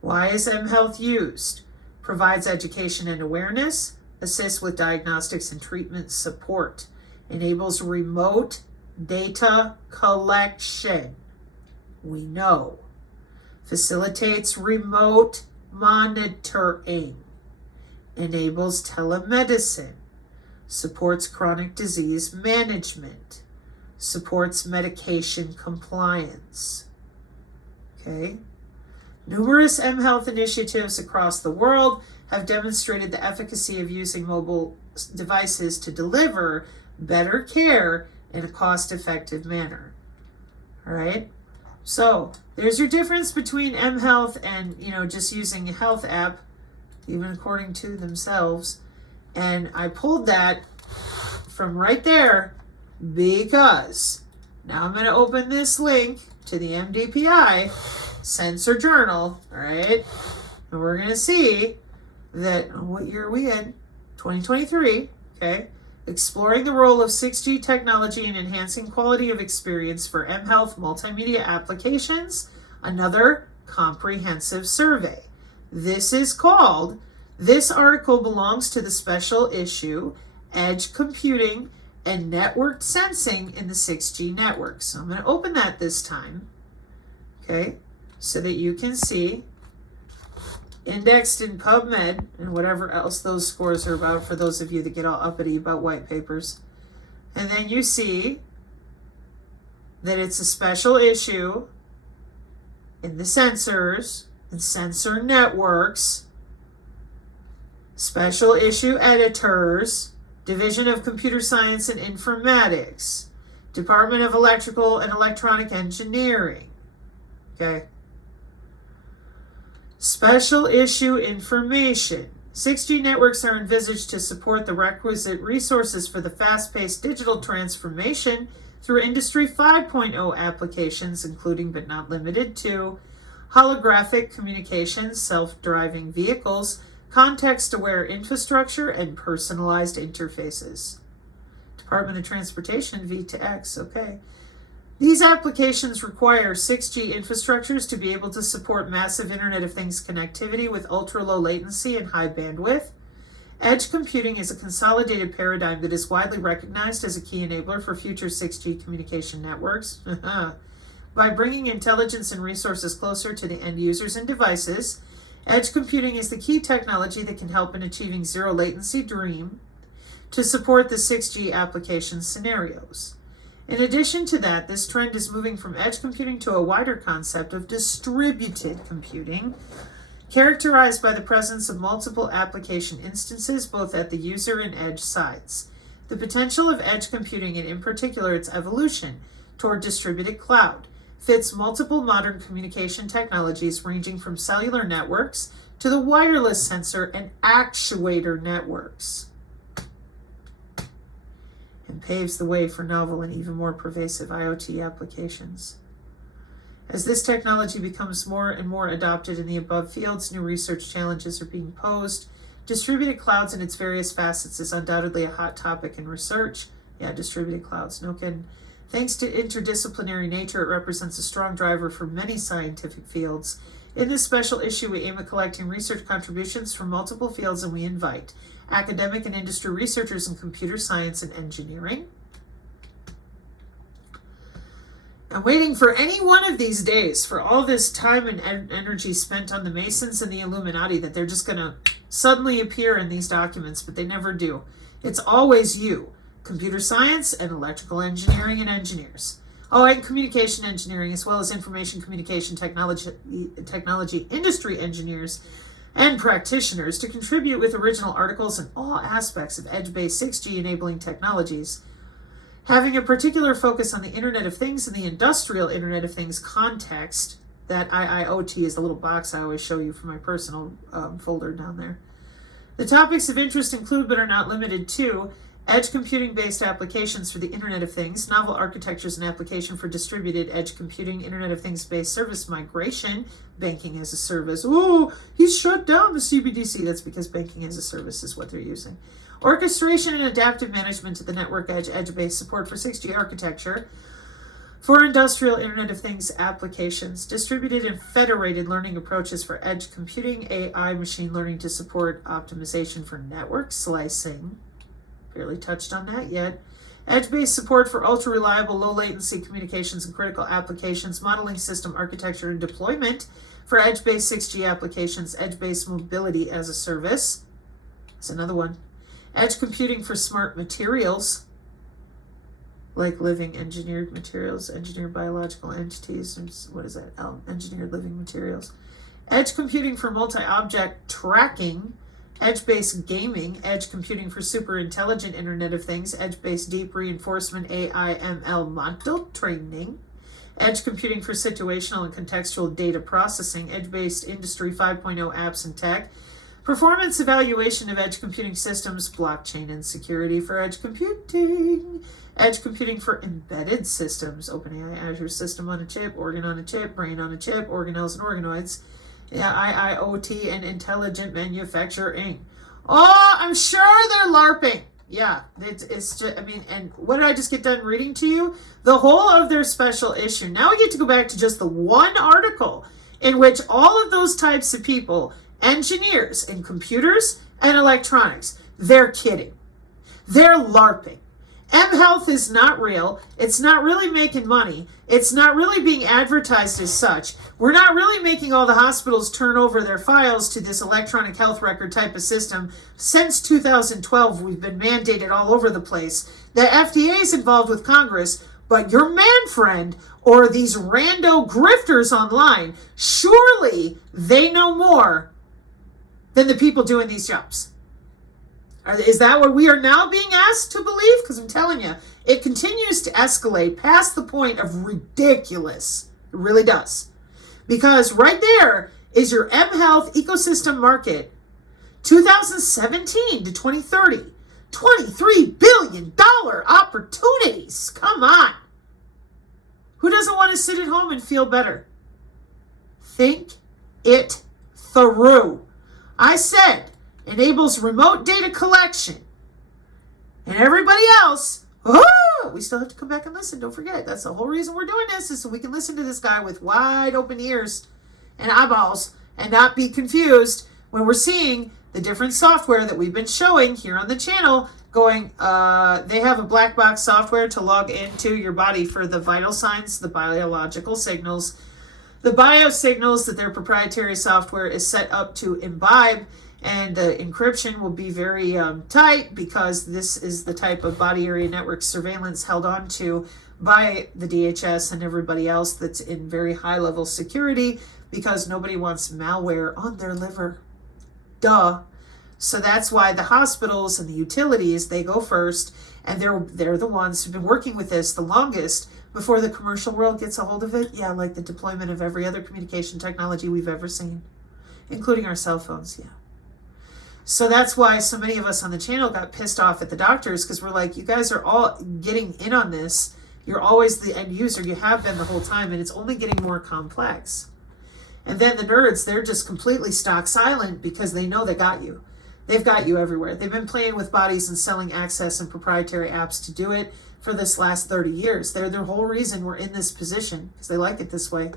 Why is mHealth used? Provides education and awareness, assists with diagnostics and treatment support, enables remote data collection. We know. Facilitates remote monitoring, enables telemedicine, supports chronic disease management, supports medication compliance. Okay? Numerous mHealth initiatives across the world have demonstrated the efficacy of using mobile devices to deliver better care in a cost-effective manner. All right? So there's your difference between mHealth and, just using a health app, even according to themselves. And I pulled that from right there because now I'm going to open this link to the MDPI Sensor Journal, all right? And we're going to see that, what year are we in? 2023, okay? Exploring the role of 6G technology in enhancing quality of experience for mHealth multimedia applications, another comprehensive survey. This article belongs to the special issue, Edge Computing and Networked Sensing in the 6G Network. So I'm going to open that this time, okay, so that you can see indexed in PubMed and whatever else those scores are about for those of you that get all uppity about white papers. And then you see that it's a special issue in the sensors and sensor networks, special issue editors, Division of Computer Science and Informatics, Department of Electrical and Electronic Engineering. Okay. Special issue information, 6G networks are envisaged to support the requisite resources for the fast-paced digital transformation through Industry 5.0 applications, including but not limited to holographic communications, self-driving vehicles, context-aware infrastructure, and personalized interfaces. Department of Transportation, V2X, okay. These applications require 6G infrastructures to be able to support massive Internet of Things connectivity with ultra-low latency and high bandwidth. Edge computing is a consolidated paradigm that is widely recognized as a key enabler for future 6G communication networks. By bringing intelligence and resources closer to the end users and devices, edge computing is the key technology that can help in achieving zero latency dream to support the 6G application scenarios. In addition to that, this trend is moving from edge computing to a wider concept of distributed computing, characterized by the presence of multiple application instances both at the user and edge sides. The potential of edge computing, and in particular its evolution toward distributed cloud, fits multiple modern communication technologies ranging from cellular networks to the wireless sensor and actuator networks, and paves the way for novel and even more pervasive IoT applications. As this technology becomes more and more adopted in the above fields, new research challenges are being posed. Distributed clouds in its various facets is undoubtedly a hot topic in research. Yeah, distributed clouds, no kidding. Thanks to interdisciplinary nature, it represents a strong driver for many scientific fields. In this special issue, we aim at collecting research contributions from multiple fields, and we invite academic and industry researchers in computer science and engineering. I'm waiting for any one of these days, for all this time and energy spent on the Masons and the Illuminati, that they're just going to suddenly appear in these documents, but they never do. It's always you, computer science and electrical engineering and engineers. Oh, and communication engineering, as well as information communication technology industry engineers and practitioners, to contribute with original articles in all aspects of edge-based 6G enabling technologies, having a particular focus on the Internet of Things and the industrial Internet of Things context. That IIoT is the little box I always show you for my personal folder down there. The topics of interest include, but are not limited to, edge computing-based applications for the Internet of Things, novel architectures and application for distributed edge computing, Internet of Things-based service migration, banking as a service. Oh, he's shut down the CBDC. That's because banking as a service is what they're using. Orchestration and adaptive management of the network edge, edge-based support for 6G architecture for industrial Internet of Things applications, distributed and federated learning approaches for edge computing, AI, machine learning to support optimization for network slicing. Barely touched on that yet. Edge-based support for ultra-reliable, low-latency communications and critical applications, modeling system architecture and deployment for edge-based 6G applications, edge-based mobility as a service. That's another one. Edge computing for smart materials, like living engineered materials, engineered biological entities, and what is that? Engineered living materials. Edge computing for multi-object tracking, edge-based gaming, edge computing for super intelligent Internet of Things, edge-based deep reinforcement AI ML model training, edge computing for situational and contextual data processing, edge-based Industry 5.0 apps and tech, performance evaluation of edge computing systems, blockchain and security for edge computing for embedded systems, OpenAI Azure system on a chip, organ on a chip, brain on a chip, organelles and organoids, IIoT and intelligent manufacturing. Oh, I'm sure they're LARPing. Yeah, it's just, I mean, and what did I just get done reading to you? The whole of their special issue. Now we get to go back to just the one article in which all of those types of people, engineers in computers and electronics, they're kidding. They're LARPing. mHealth is not real. It's not really making money. It's not really being advertised as such. We're not really making all the hospitals turn over their files to this electronic health record type of system. Since 2012, we've been mandated all over the place. The FDA is involved with Congress, but your man friend or these rando grifters online, surely they know more than the people doing these jobs. Is that what we are now being asked to believe? Because I'm telling you, it continues to escalate past the point of ridiculous. It really does. Because right there is your mHealth ecosystem market 2017 to 2030, $23 billion opportunities. Come on. Who doesn't want to sit at home and feel better? Think it through. I said, enables remote data collection. And everybody else, we still have to come back and listen. Don't forget, that's the whole reason we're doing this, is so we can listen to this guy with wide open ears and eyeballs and not be confused when we're seeing the different software that we've been showing here on the channel going, they have a black box software to log into your body for the vital signs, the biological signals, the biosignals that their proprietary software is set up to imbibe, and the encryption will be very tight because this is the type of body area network surveillance held on to by the DHS and everybody else that's in very high level security because nobody wants malware on their liver. Duh. So that's why the hospitals and the utilities, they go first, and they're the ones who've been working with this the longest before the commercial world gets a hold of it. Yeah, like the deployment of every other communication technology we've ever seen, including our cell phones, yeah. So that's why so many of us on the channel got pissed off at the doctors, because we're like, you guys are all getting in on this. You're always the end user. You have been the whole time, and it's only getting more complex. And then the nerds, they're just completely stock silent because they know they got you. They've got you everywhere. They've been playing with bodies and selling access and proprietary apps to do it for this last 30 years. They're the whole reason we're in this position, because they like it this way.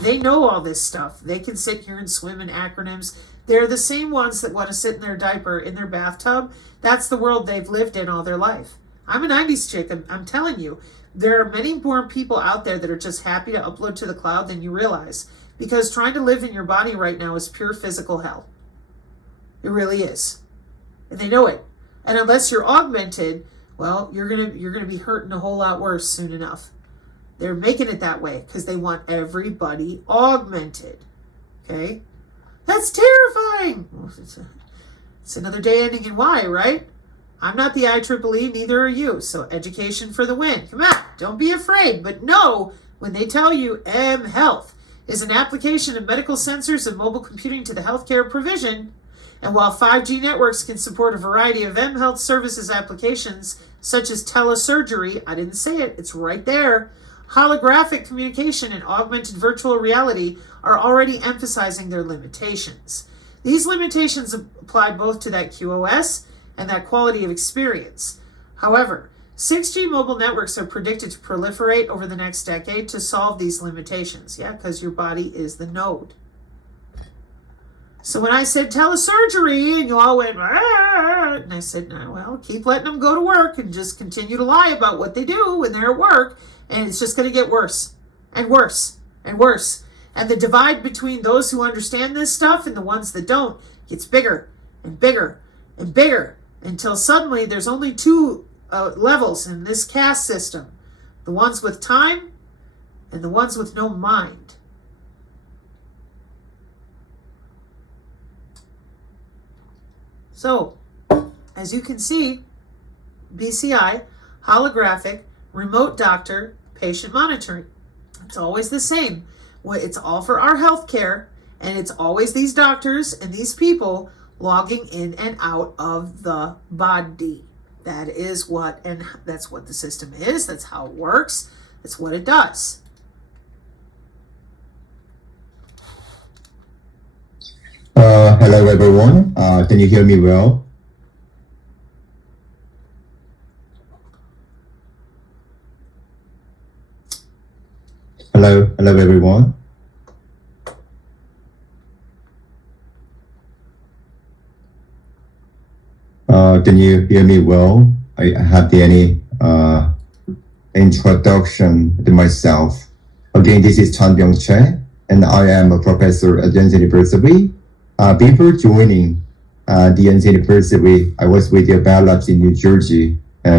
They know all this stuff. They can sit here and swim in acronyms. They're the same ones that want to sit in their diaper in their bathtub. That's the world they've lived in all their life. I'm a 90s chick. I'm telling you, there are many more people out there that are just happy to upload to the cloud than you realize, because trying to live in your body right now is pure physical hell. It really is. And they know it. And unless you're augmented, well, you're gonna be hurting a whole lot worse soon enough. They're making it that way because they want everybody augmented. Okay? That's terrifying. Well, it's another day ending in Y, right? I'm not the IEEE, neither are you. So education for the win. Come on, don't be afraid. But know when they tell you mHealth is an application of medical sensors and mobile computing to the healthcare provision. And while 5G networks can support a variety of mHealth services applications, such as telesurgery, I didn't say it, it's right there, holographic communication and augmented virtual reality are already emphasizing their limitations. These limitations apply both to that QoS and that quality of experience. However, 6G mobile networks are predicted to proliferate over the next decade to solve these limitations. Yeah, because your body is the node. So when I said telesurgery, and you all went, and I said, no, well, keep letting them go to work and just continue to lie about what they do when they're at work, and it's just going to get worse and worse and worse. And the divide between those who understand this stuff and the ones that don't gets bigger and bigger and bigger until suddenly there's only two levels in this caste system. The ones with time and the ones with no mind. So, as you can see, BCI, holographic, remote doctor, patient monitoring. It's always the same. It's all for our healthcare, and it's always these doctors and these people logging in and out of the body. That is what, and that's what the system is. That's how it works. That's what it does. Hello everyone. Can you hear me well? Hello everyone. Can you hear me well? I have any introduction to myself. Again, this is Chan-Byoung Chae, and I am a professor at Yonsei University. Before joining the Yonsei University, I was with the Matlab in New Jersey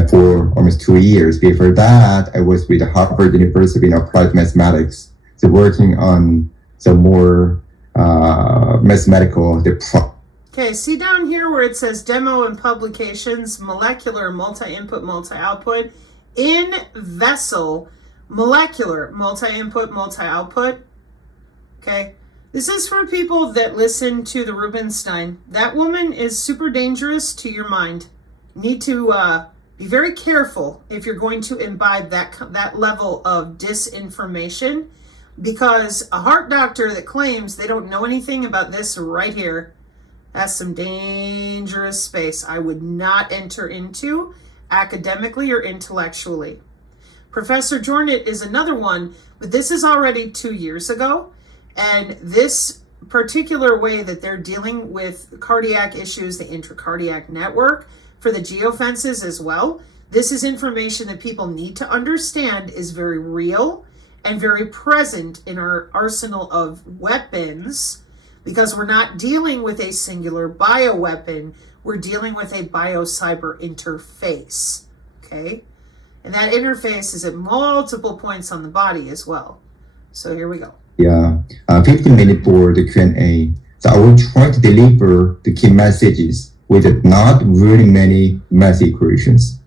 for almost 2 years. Before that, I was with Harvard University in applied mathematics, so working on some more mathematical. Okay, see down here where it says demo and publications, molecular, multi-input, multi-output, in vessel, molecular, multi-input, multi-output. Okay, This is for people that listen to the Rubinstein. That woman is super dangerous to your mind. You need to be very careful if you're going to imbibe that level of disinformation, because a heart doctor that claims they don't know anything about this right here, that's some dangerous space I would not enter into academically or intellectually. Professor Jornet is another one, but this is already 2 years ago. And this particular way that they're dealing with cardiac issues, the intracardiac network for the geofences as well, this is information that people need to understand is very real and very present in our arsenal of weapons, because we're not dealing with a singular bioweapon, we're dealing with a biocyber interface, okay? And that interface is at multiple points on the body as well. So here we go. 15 minutes for the Q&A. So I will try to deliver the key messages with not really many math equations.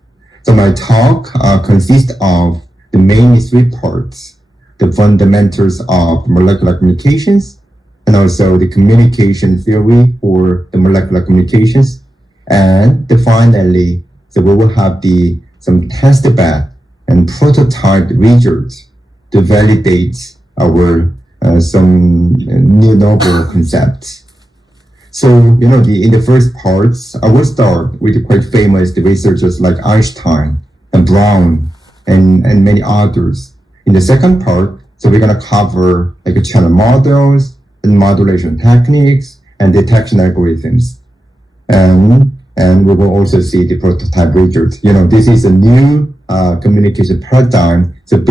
So my talk consists of the main 3 parts: the fundamentals of molecular communications, and also the communication theory for the molecular communications, and finally, so we will have some test bed and prototype results to validate our some new novel concepts. So, in the first parts, I will start with quite famous researchers like Einstein and Brown and many others. In the second part, so we're going to cover like channel models and modulation techniques and detection algorithms. And we will also see the prototype results. This is a new communication paradigm. So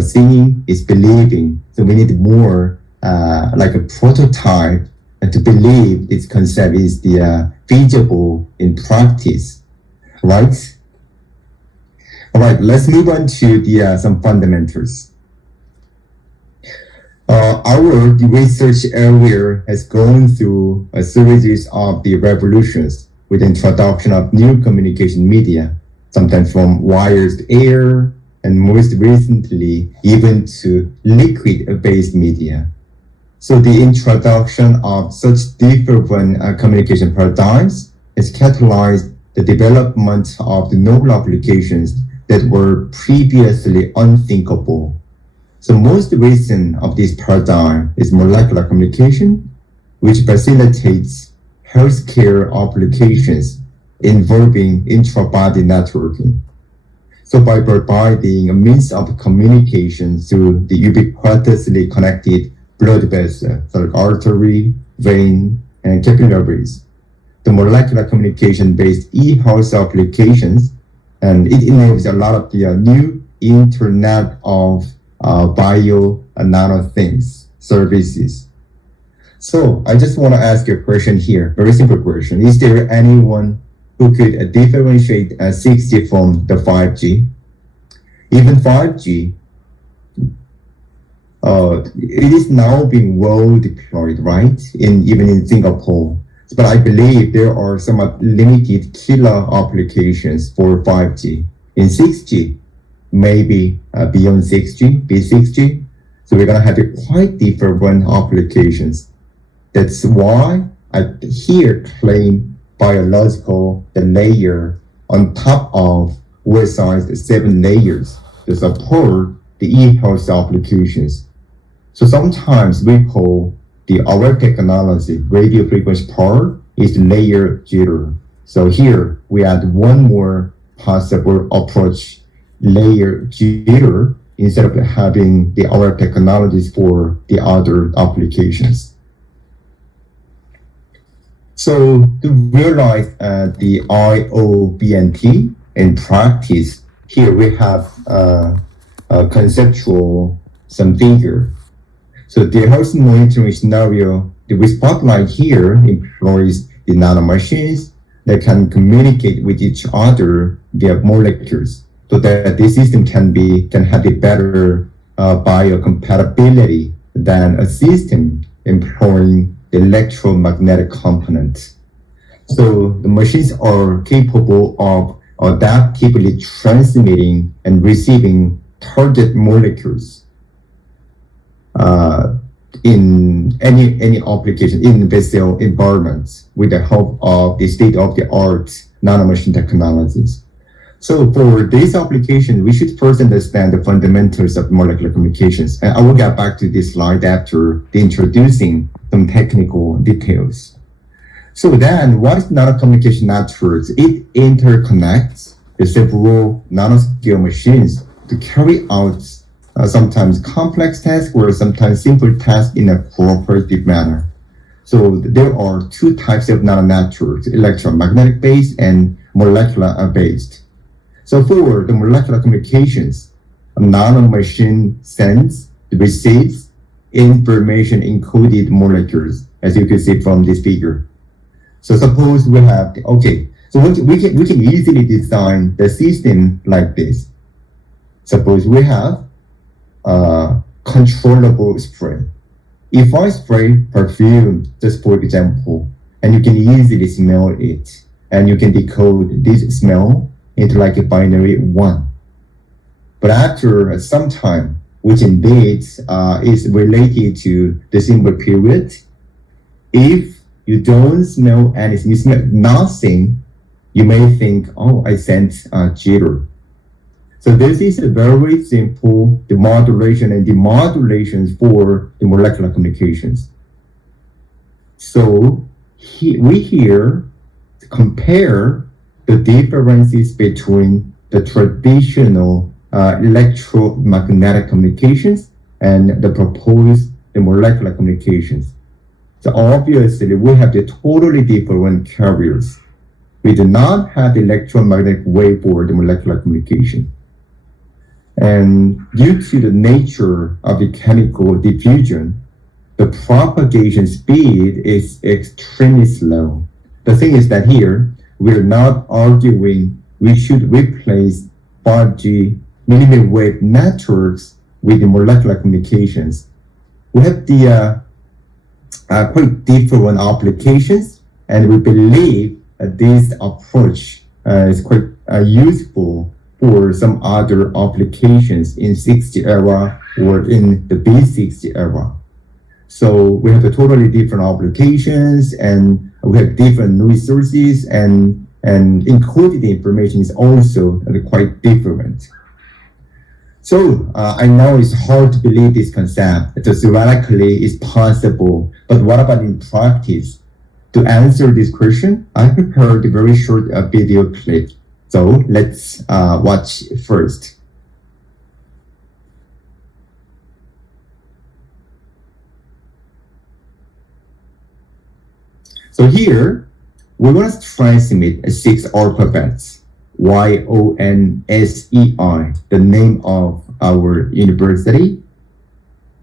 seeing is believing. So we need more like a prototype to believe this concept is feasible in practice, right? All right, let's move on to some fundamentals. Our research area has gone through a series of the revolutions with the introduction of new communication media, sometimes from wires to air, and most recently, even to liquid-based media. So the introduction of such different communication paradigms has catalyzed the development of the novel applications that were previously unthinkable. So most recent of this paradigm is molecular communication, which facilitates healthcare applications involving intra-body networking. So by providing a means of communication through the ubiquitously connected blood vessels, like artery, vein, and capillaries, the molecular communication-based e-health applications, and it enables a lot of the new Internet of bio and nano things services. So I just want to ask you a question here, very simple question. Is there anyone who could differentiate 6G from the 5G? Even 5G, it is now being well deployed, right? Even in Singapore. But I believe there are some limited killer applications for 5G. In 6G, maybe beyond 6G, B6G. So we're going to have quite different applications. That's why I here claim biological layer on top of well-sized 7 layers to support the e-health applications. So sometimes we call our technology radio frequency part is layer 0. So here we add one more possible approach, layer 0, instead of having our technologies for the other applications. So to realize the IOBNP in practice, here we have a conceptual some figure. So the health monitoring scenario, the spotlight here employs the nanomachines that can communicate with each other via molecules, so that the system can have a better biocompatibility than a system employing the electromagnetic component. So the machines are capable of adaptively transmitting and receiving target molecules in any application in industrial environments with the help of the state-of-the-art nanomachine technologies. So for this application, we should first understand the fundamentals of molecular communications. And I will get back to this slide after the introducing some technical details. So then, what is nanocommunication networks? It interconnects the several nanoscale machines to carry out sometimes complex tasks or sometimes simple tasks in a cooperative manner. So there are two types of nanonetworks, electromagnetic based and molecular based. So for the molecular communications, a nanomachine sends, receives information encoded molecules, as you can see from this figure. So suppose we have, so we can easily design the system like this. Suppose we have a controllable spray. If I spray perfume, just for example, and you can easily smell it, and you can decode this smell into like a binary 1. But after some time, which indeed is related to the symbol period, if you don't smell anything, you smell nothing, you may think, oh, I sent a jitter. So this is a very simple demodulation and demodulations for the molecular communications. So we here compare the differences between the traditional electromagnetic communications and the proposed molecular communications. So obviously we have the totally different carriers. We do not have the electromagnetic wave for the molecular communication. And due to the nature of the chemical diffusion, the propagation speed is extremely slow. The thing is that here, we're not arguing we should replace 5G millimeter wave networks with the molecular communications. We have the quite different applications, and we believe that this approach is quite useful for some other applications in 6G era or in the B6G era. So we have the totally different applications, and we have different resources, and encoded information is also quite different. So I know it's hard to believe this concept that theoretically is possible, but what about in practice? To answer this question, I prepared a very short video clip. So let's watch first. So here, we want to transmit 6 alphabets, YONSEI, the name of our university.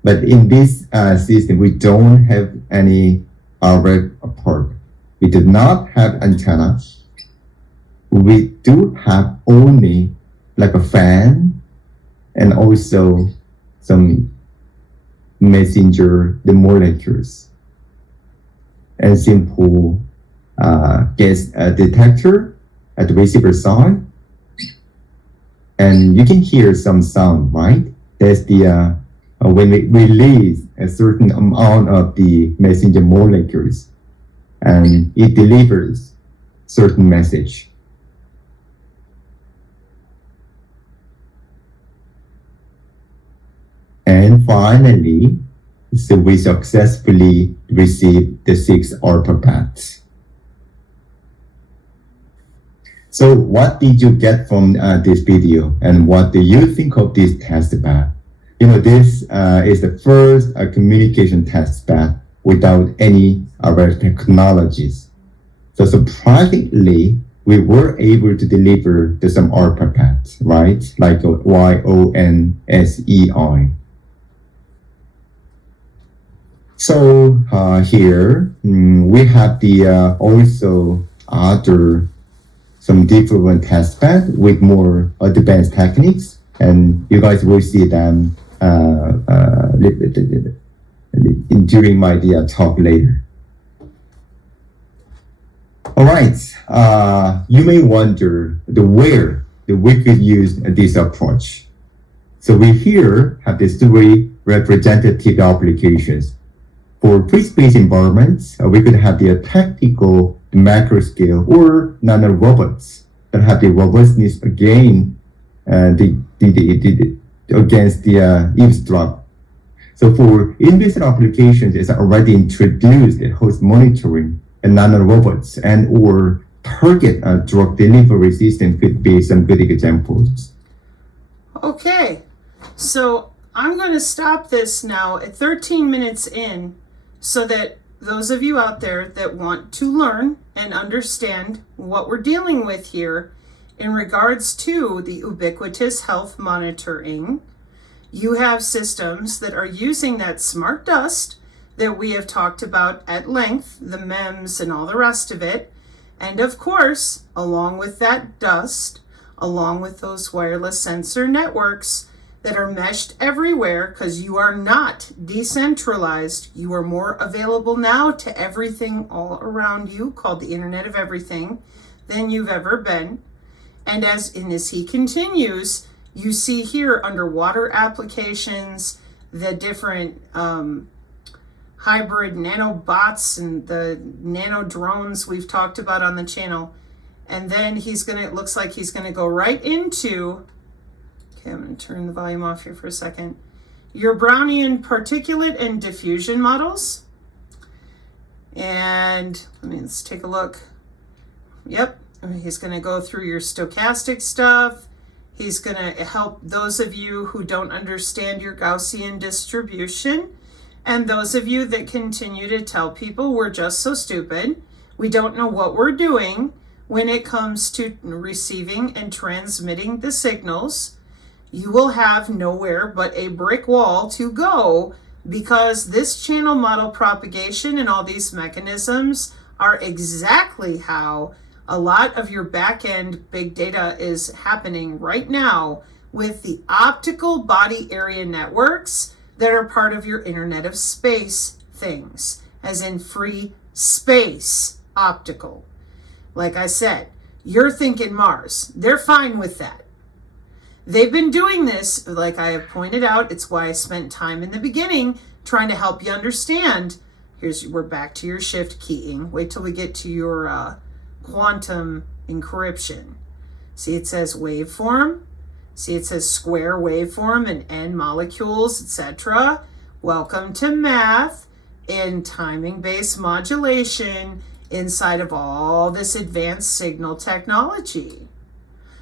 But in this system, we don't have any RF part. We do not have antenna. We do have only like a fan and also some messenger, the molecules, and simple gas detector at the receiver side. And you can hear some sound, right? That's the when we release a certain amount of the messenger molecules, and it delivers certain message. And finally, so we successfully received the 6 alphabets. So what did you get from this video, and what do you think of this test bed? You know, this is the first communication test bed without any other technologies. So surprisingly, we were able to deliver the some alphabets, right? Like YONSEI. So here we have the also other some different test bed with more advanced techniques, and you guys will see them during my talk later. All right, you may wonder where we could use this approach. So we here have these 3 representative applications. For free space environments, we could have the tactical, the macro scale, or nanorobots that have the robustness again, against the eavesdrop. So for in-visit applications, it's already introduced host monitoring and nanorobots and or target drug delivery system could be some good examples. Okay, so I'm going to stop this now at 13 minutes in so that those of you out there that want to learn and understand what we're dealing with here in regards to the ubiquitous health monitoring, you have systems that are using that smart dust that we have talked about at length, the MEMS and all the rest of it. And of course, along with that dust, along with those wireless sensor networks that are meshed everywhere, because you are not decentralized, you are more available now to everything all around you, called the Internet of Everything, than you've ever been. And as he continues, you see here underwater applications, the different hybrid nanobots and the nano drones we've talked about on the channel. And then it looks like he's gonna go right into, okay, I'm gonna turn the volume off here for a second, your Brownian particulate and diffusion models. And let's take a look. Yep, he's gonna go through your stochastic stuff. He's gonna help those of you who don't understand your Gaussian distribution, and those of you that continue to tell people we're just so stupid, we don't know what we're doing when it comes to receiving and transmitting the signals. You will have nowhere but a brick wall to go, because this channel model propagation and all these mechanisms are exactly how a lot of your back-end big data is happening right now with the optical body area networks that are part of your Internet of Space things, as in free space optical. Like I said, you're thinking Mars. They're fine with that. They've been doing this, like I have pointed out. It's why I spent time in the beginning trying to help you understand. We're back to your shift keying. Wait till we get to your quantum encryption. See, it says waveform. See, it says square waveform and N molecules, etc. Welcome to math and timing-based modulation inside of all this advanced signal technology.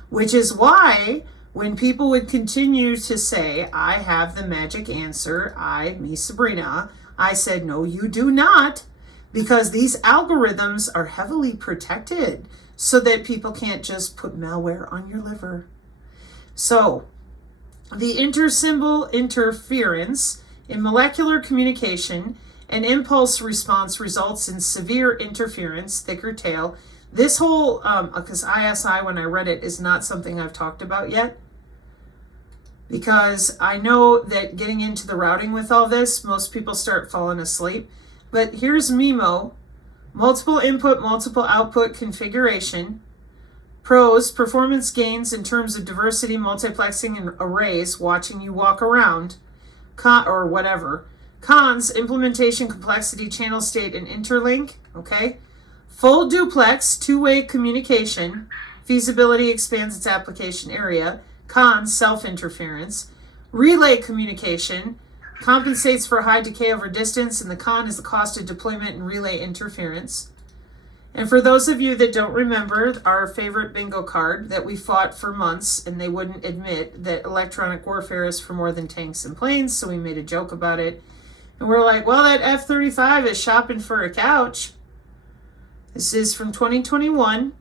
Which is why when people would continue to say, I have the magic answer, Sabrina, I said, no, you do not, because these algorithms are heavily protected so that people can't just put malware on your liver. So, the intersymbol interference in molecular communication and impulse response results in severe interference, thicker tail. This whole, because ISI, when I read it, is not something I've talked about yet. Because I know that getting into the routing with all this, most people start falling asleep. But here's MIMO, multiple input, multiple output configuration. Pros, performance gains in terms of diversity, multiplexing, and arrays, watching you walk around, or whatever. Cons, implementation, complexity, channel state, and interlink, okay? Full duplex, two-way communication. Feasibility expands its application area. Cons, self-interference. Relay communication compensates for high decay over distance, and the con is the cost of deployment and relay interference. And for those of you that don't remember our favorite bingo card that we fought for months, and they wouldn't admit that electronic warfare is for more than tanks and planes, so we made a joke about it. And we're like, well, that F-35 is shopping for a couch. This is from 2021,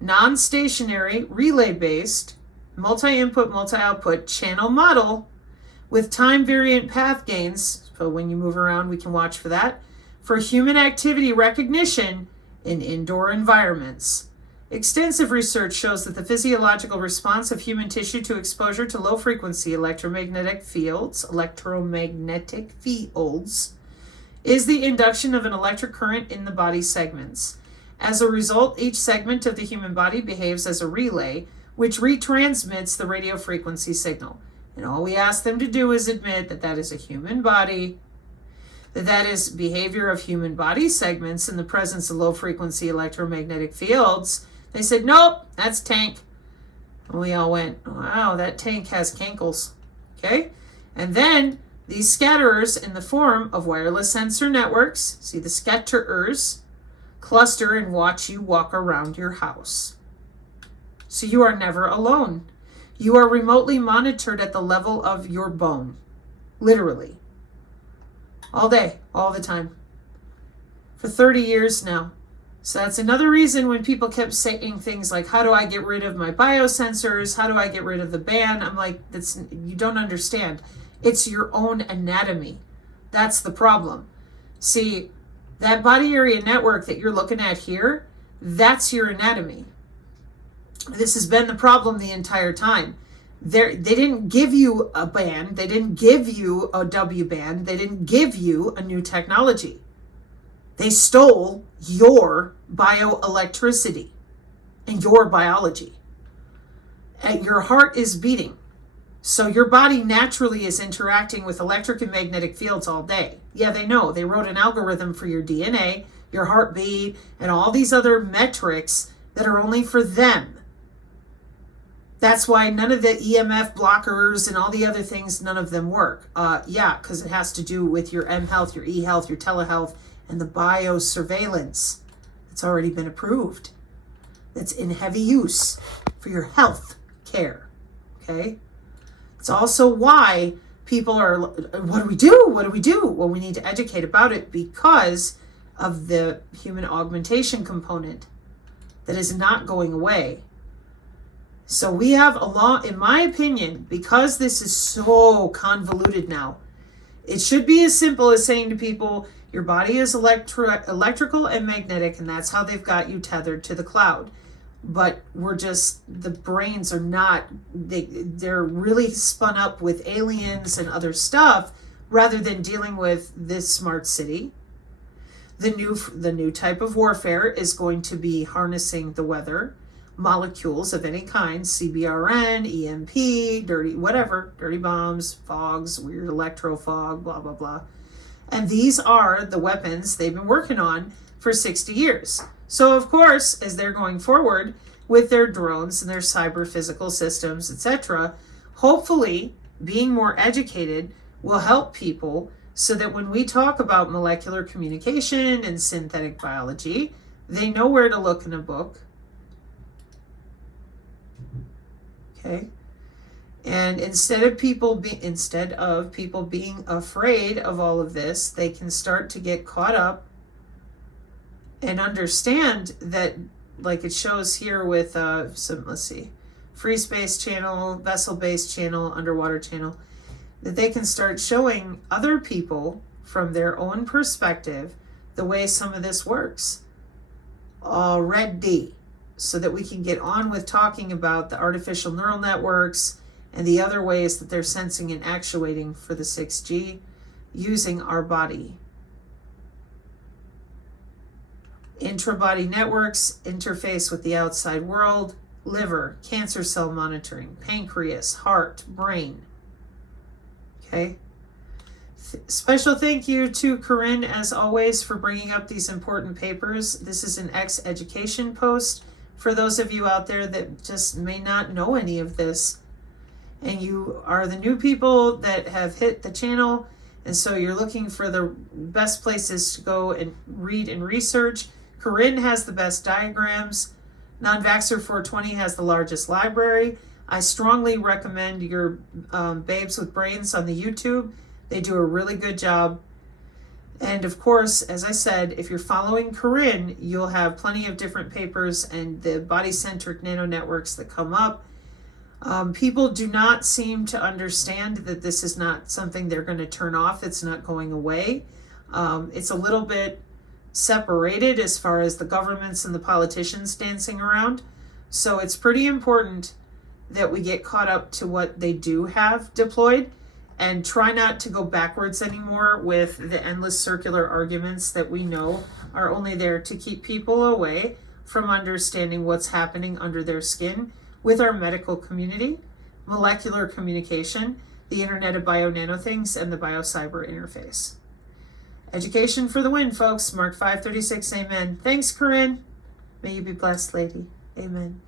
non-stationary, relay-based, multi-input, multi-output channel model with time-variant path gains, so when you move around, we can watch for that, for human activity recognition in indoor environments. Extensive research shows that the physiological response of human tissue to exposure to low-frequency electromagnetic fields is the induction of an electric current in the body segments. As a result, each segment of the human body behaves as a relay, which retransmits the radio frequency signal. And all we ask them to do is admit that that is a human body. That is behavior of human body segments in the presence of low frequency electromagnetic fields. They said, nope, that's tank. And we all went, wow, that tank has cankles. Okay? And then these scatterers in the form of wireless sensor networks, see the scatterers, cluster and watch you walk around your house. So you are never alone. You are remotely monitored at the level of your bone. Literally. All day, all the time. For 30 years now. So that's another reason when people kept saying things like, how do I get rid of my biosensors? How do I get rid of the ban? I'm like, you don't understand. It's your own anatomy. That's the problem. See, that body area network that you're looking at here, that's your anatomy. This has been the problem the entire time. They didn't give you a band. They didn't give you a wban. They didn't give you a new technology. They stole your bioelectricity and your biology. And your heart is beating. So your body naturally is interacting with electric and magnetic fields all day. Yeah, they know. They wrote an algorithm for your DNA, your heartbeat, and all these other metrics that are only for them. That's why none of the EMF blockers and all the other things, none of them work. Yeah, because it has to do with your mHealth, your eHealth, your telehealth, and the biosurveillance. It's already been approved. That's in heavy use for your health care. Okay? It's also why people are, what do we do? What do we do? Well, we need to educate about it because of the human augmentation component that is not going away. So we have a law, in my opinion, because this is so convoluted now, it should be as simple as saying to people, your body is electrical and magnetic, and that's how they've got you tethered to the cloud. But the brains are not, they're really spun up with aliens and other stuff rather than dealing with this smart city. The new type of warfare is going to be harnessing the weather, molecules of any kind, CBRN, EMP, dirty bombs, fogs, weird electro fog, blah, blah, blah. And these are the weapons they've been working on for 60 years. So, of course, as they're going forward with their drones and their cyber physical systems, etc., hopefully being more educated will help people so that when we talk about molecular communication and synthetic biology, they know where to look in a book. Okay? And instead of people being afraid of all of this, they can start to get caught up and understand that, like it shows here with free space channel, vessel based channel, underwater channel, that they can start showing other people from their own perspective the way some of this works already, so that we can get on with talking about the artificial neural networks and the other ways that they're sensing and actuating for the 6G using our body. Intra-body networks interface with the outside world, liver, cancer cell monitoring, pancreas, heart, brain. Okay. Special thank you to Corinne, as always, for bringing up these important papers. This is an ex-education post for those of you out there that just may not know any of this. And you are the new people that have hit the channel, and so you're looking for the best places to go and read and research. Corinne has the best diagrams. Non-Vaxxer 420 has the largest library. I strongly recommend your Babes with Brains on the YouTube. They do a really good job. And of course, as I said, if you're following Corinne, you'll have plenty of different papers and the body-centric nano networks that come up. People do not seem to understand that this is not something they're going to turn off. It's not going away. It's a little bit separated as far as the governments and the politicians dancing around. So it's pretty important that we get caught up to what they do have deployed and try not to go backwards anymore with the endless circular arguments that we know are only there to keep people away from understanding what's happening under their skin with our medical community, molecular communication, the Internet of Bio Nano Things, and the Biocyber interface. Education for the win, folks. Mark 5:36. Amen. Thanks, Corinne. May you be blessed, lady. Amen.